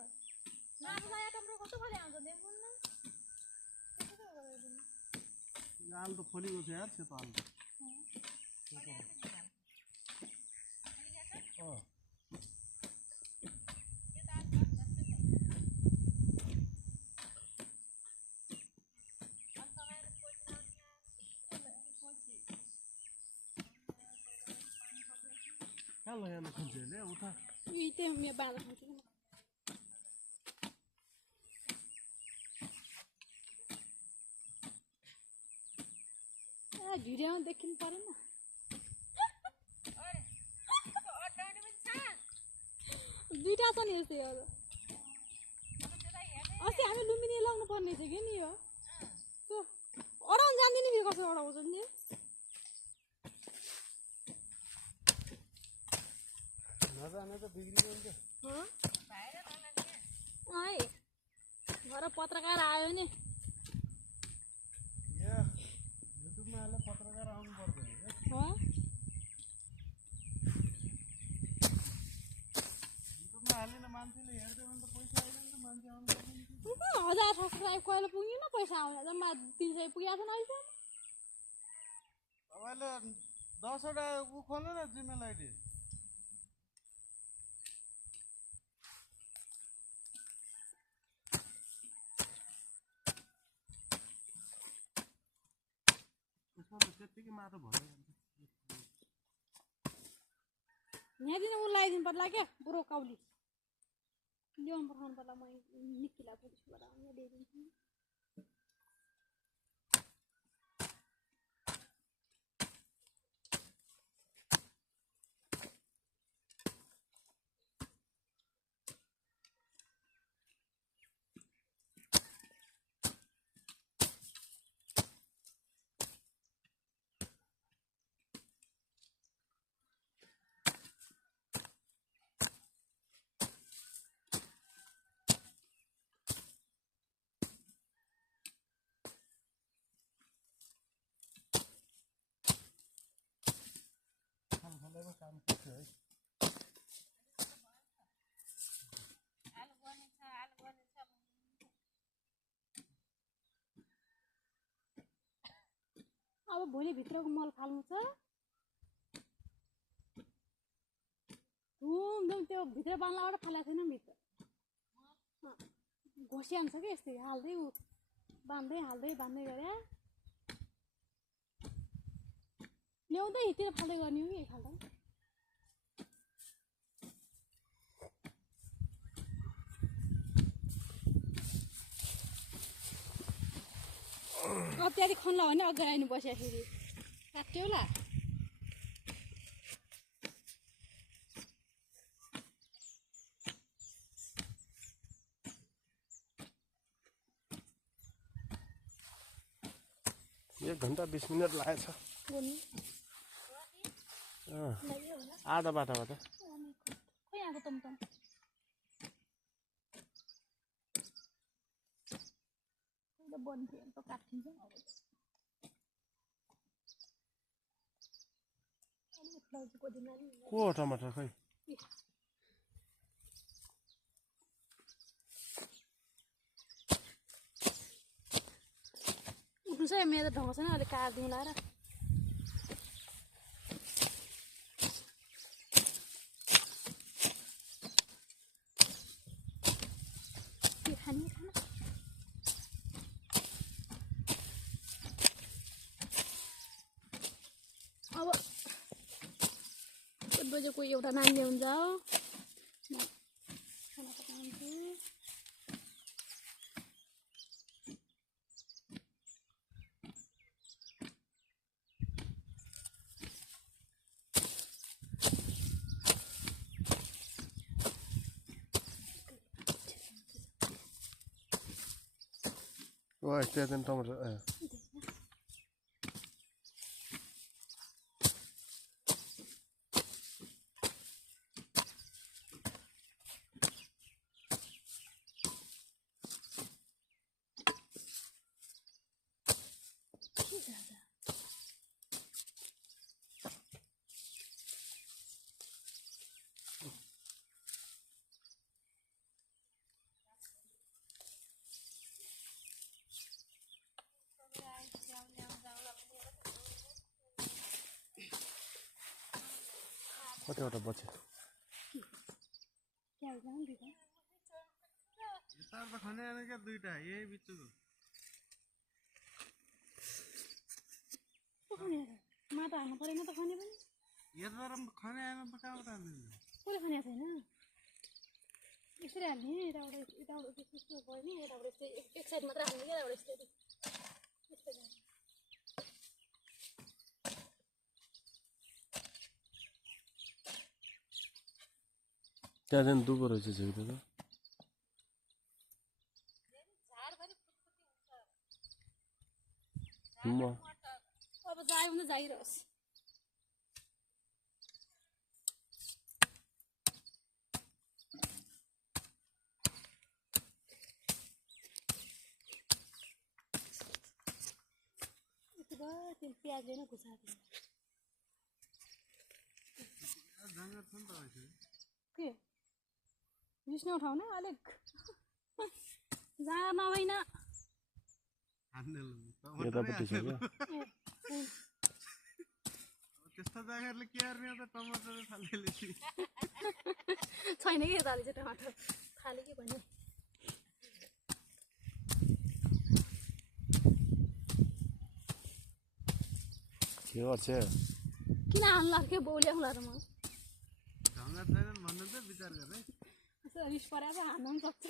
मासु लगाएर टमाटर कस्तो फले आउँछ देखुन न यो आलु त फलेको छ यार सेतो आलु कहाँ लगाउनु खोज्छ अहिले उता यही त्यही मेरो बाँधेर खान्छु भिडियोमा देखिनु परेन दुईटा छ नि यस्तै अब अस्ति हामी लुम्बिनी लाउनु पर्ने थियो कि नि यो अडाउनु जान्दिनँ नि कसो अडाउँछ नि नजाने त बिग्रियो नि है घर पत्रकार आयो नि युट्युबमा हालेर पत्रकार आउनु पर्दैन हो युट्युबमा हालेन मान्छेले हेर्दै भने त पैसा आएन नि त मान्छे आउनु पर्दैन 1000 सब्सक्राइब कहिले पुगेन पैसा आउने जम्मा 300 पुगेको छ अहिले तपाईँले 10वटा ऊ खोल्नु न जिमेल आइडी त्यत्तिकै माटो भयो यहाँदेखि ऊ लगाइदिनु पर्ला क्या बुढो काउली ल्याउनु पठाउनु पर्ला म निक्कीलाई पुलिसबाट यहाँ ल्याइदिन्छु काम सक्यो है अब भोलि भित्रको मल फाल्नु छ धुमधुम त्यो भित्र बाल्नबाट फालेको छैन भित्र घोसिहाल्छ कि यस्तै हाल्दै बाँध्दै गरे ल्याउँदै हिँडेर फाल्दै गर्ने हो कि खाल्दा अब त्यहाँदेखि खन्ला भने अगाडि आइनु बस्या फेरि काट्यो होला एक घन्टा 20 मिनट लागेछ आधा बाटाबाट खोइ आएको टमटम बन्थ्यो अन्त काटिन्छ को हो टमाटर खै उठ्नु चाहिँ मेरो ढङ्ग छैन अहिले काटिदिउँ ला र के खाने खाना अब 7 बजेको एउटा नानी हुन्छ म खाना पकाउँछु ओए त्यहाँ टमाटर कतिवटा बच्यो यता त खने आएन क्या दुईटा यही बिचको माटो हाल्नु परेन त खने पनि यता खने आएन त कहाँबाट हाल्दिनु कसले खने छैन यसरी हाल्ने यताबाट त्यस्तो पर्ने यताबाट यस्तै एक साइड मात्र हाल्ने क्या यताबाट यस्तै त्यहाँ चाहिँ दुबो रहेछ झिक्दै त अब जायो भने जाइरहोस् त्यो प्याजले नै घुसाएको के विष्णु उठाउन अलिक जहाँ नभइन यतापट्टि छ क्या त्यस्तो जाँगरले के गर्ने त टमाटर थालेले छैन कि यताले चाहिँ टमाटर थाले कि भन्यो के गर्छ किन हाल्नु लाग्यो बौले आउला र म ढङ्ग छैन भन्नु त विचार गर्ने यसो रिस पराएर हान्नु पनि सक्छ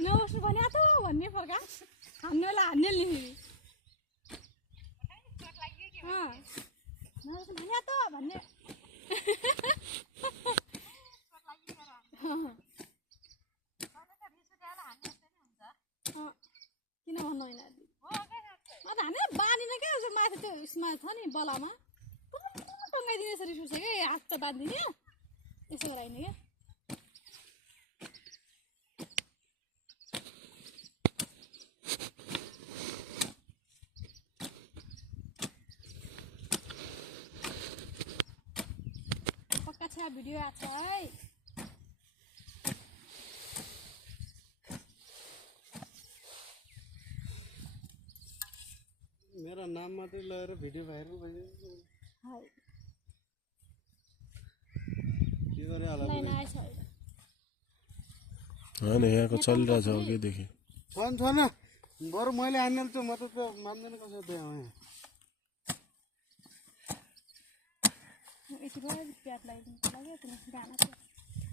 नबस्नु भने त भन्ने फर्का हान्ने बेला हान्ने नि नबस्नु भने त भन्ने किन भन्नु होइन हाने बाँधिन क्या माथि त्यो उयसमा छ नि बलामा टङ्गाइदिने यसरी सुर्छ क्या हात त बाँधिदिने यसो गराइने क्या पक्का छ भिडियो आएको छ है मेरो नाम मात्रै लगेर भिडियो भाइरल भइदियो हाय के गरे होला लाइन आएछ होइन यहाँको चलिरहेछ अघिदेखि फोन छ न बरु मैले हानिहाल्छु म त मान्दैन कसो त्यहाँ आएँ यति भयो प्याज लगाइदिनुको लागि गाना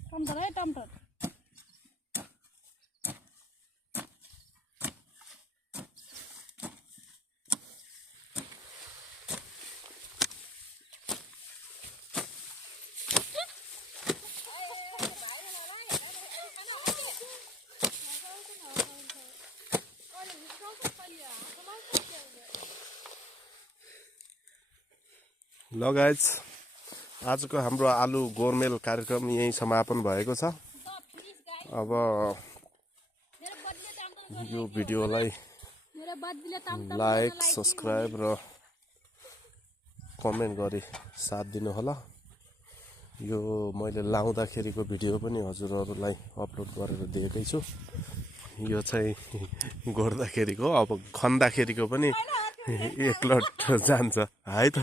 टमाटर है टमाटर ल गाइज आजको हाम्रो आलु गोरमेल कार्यक्रम यही समापन भएको छ। अब यो भिडियोलाई लाइक सब्सक्राइब र कमेन्ट गरी साथ दिनुहोला। यो मैले लाउँदाखेरिको भिडियो पनि हजुरहरूलाई अपलोड गरेर दिएकै छु। यो चाहिँ गोड्दाखेरिको अब खन्दाखेरिको पनि एक लट जान्छ है त।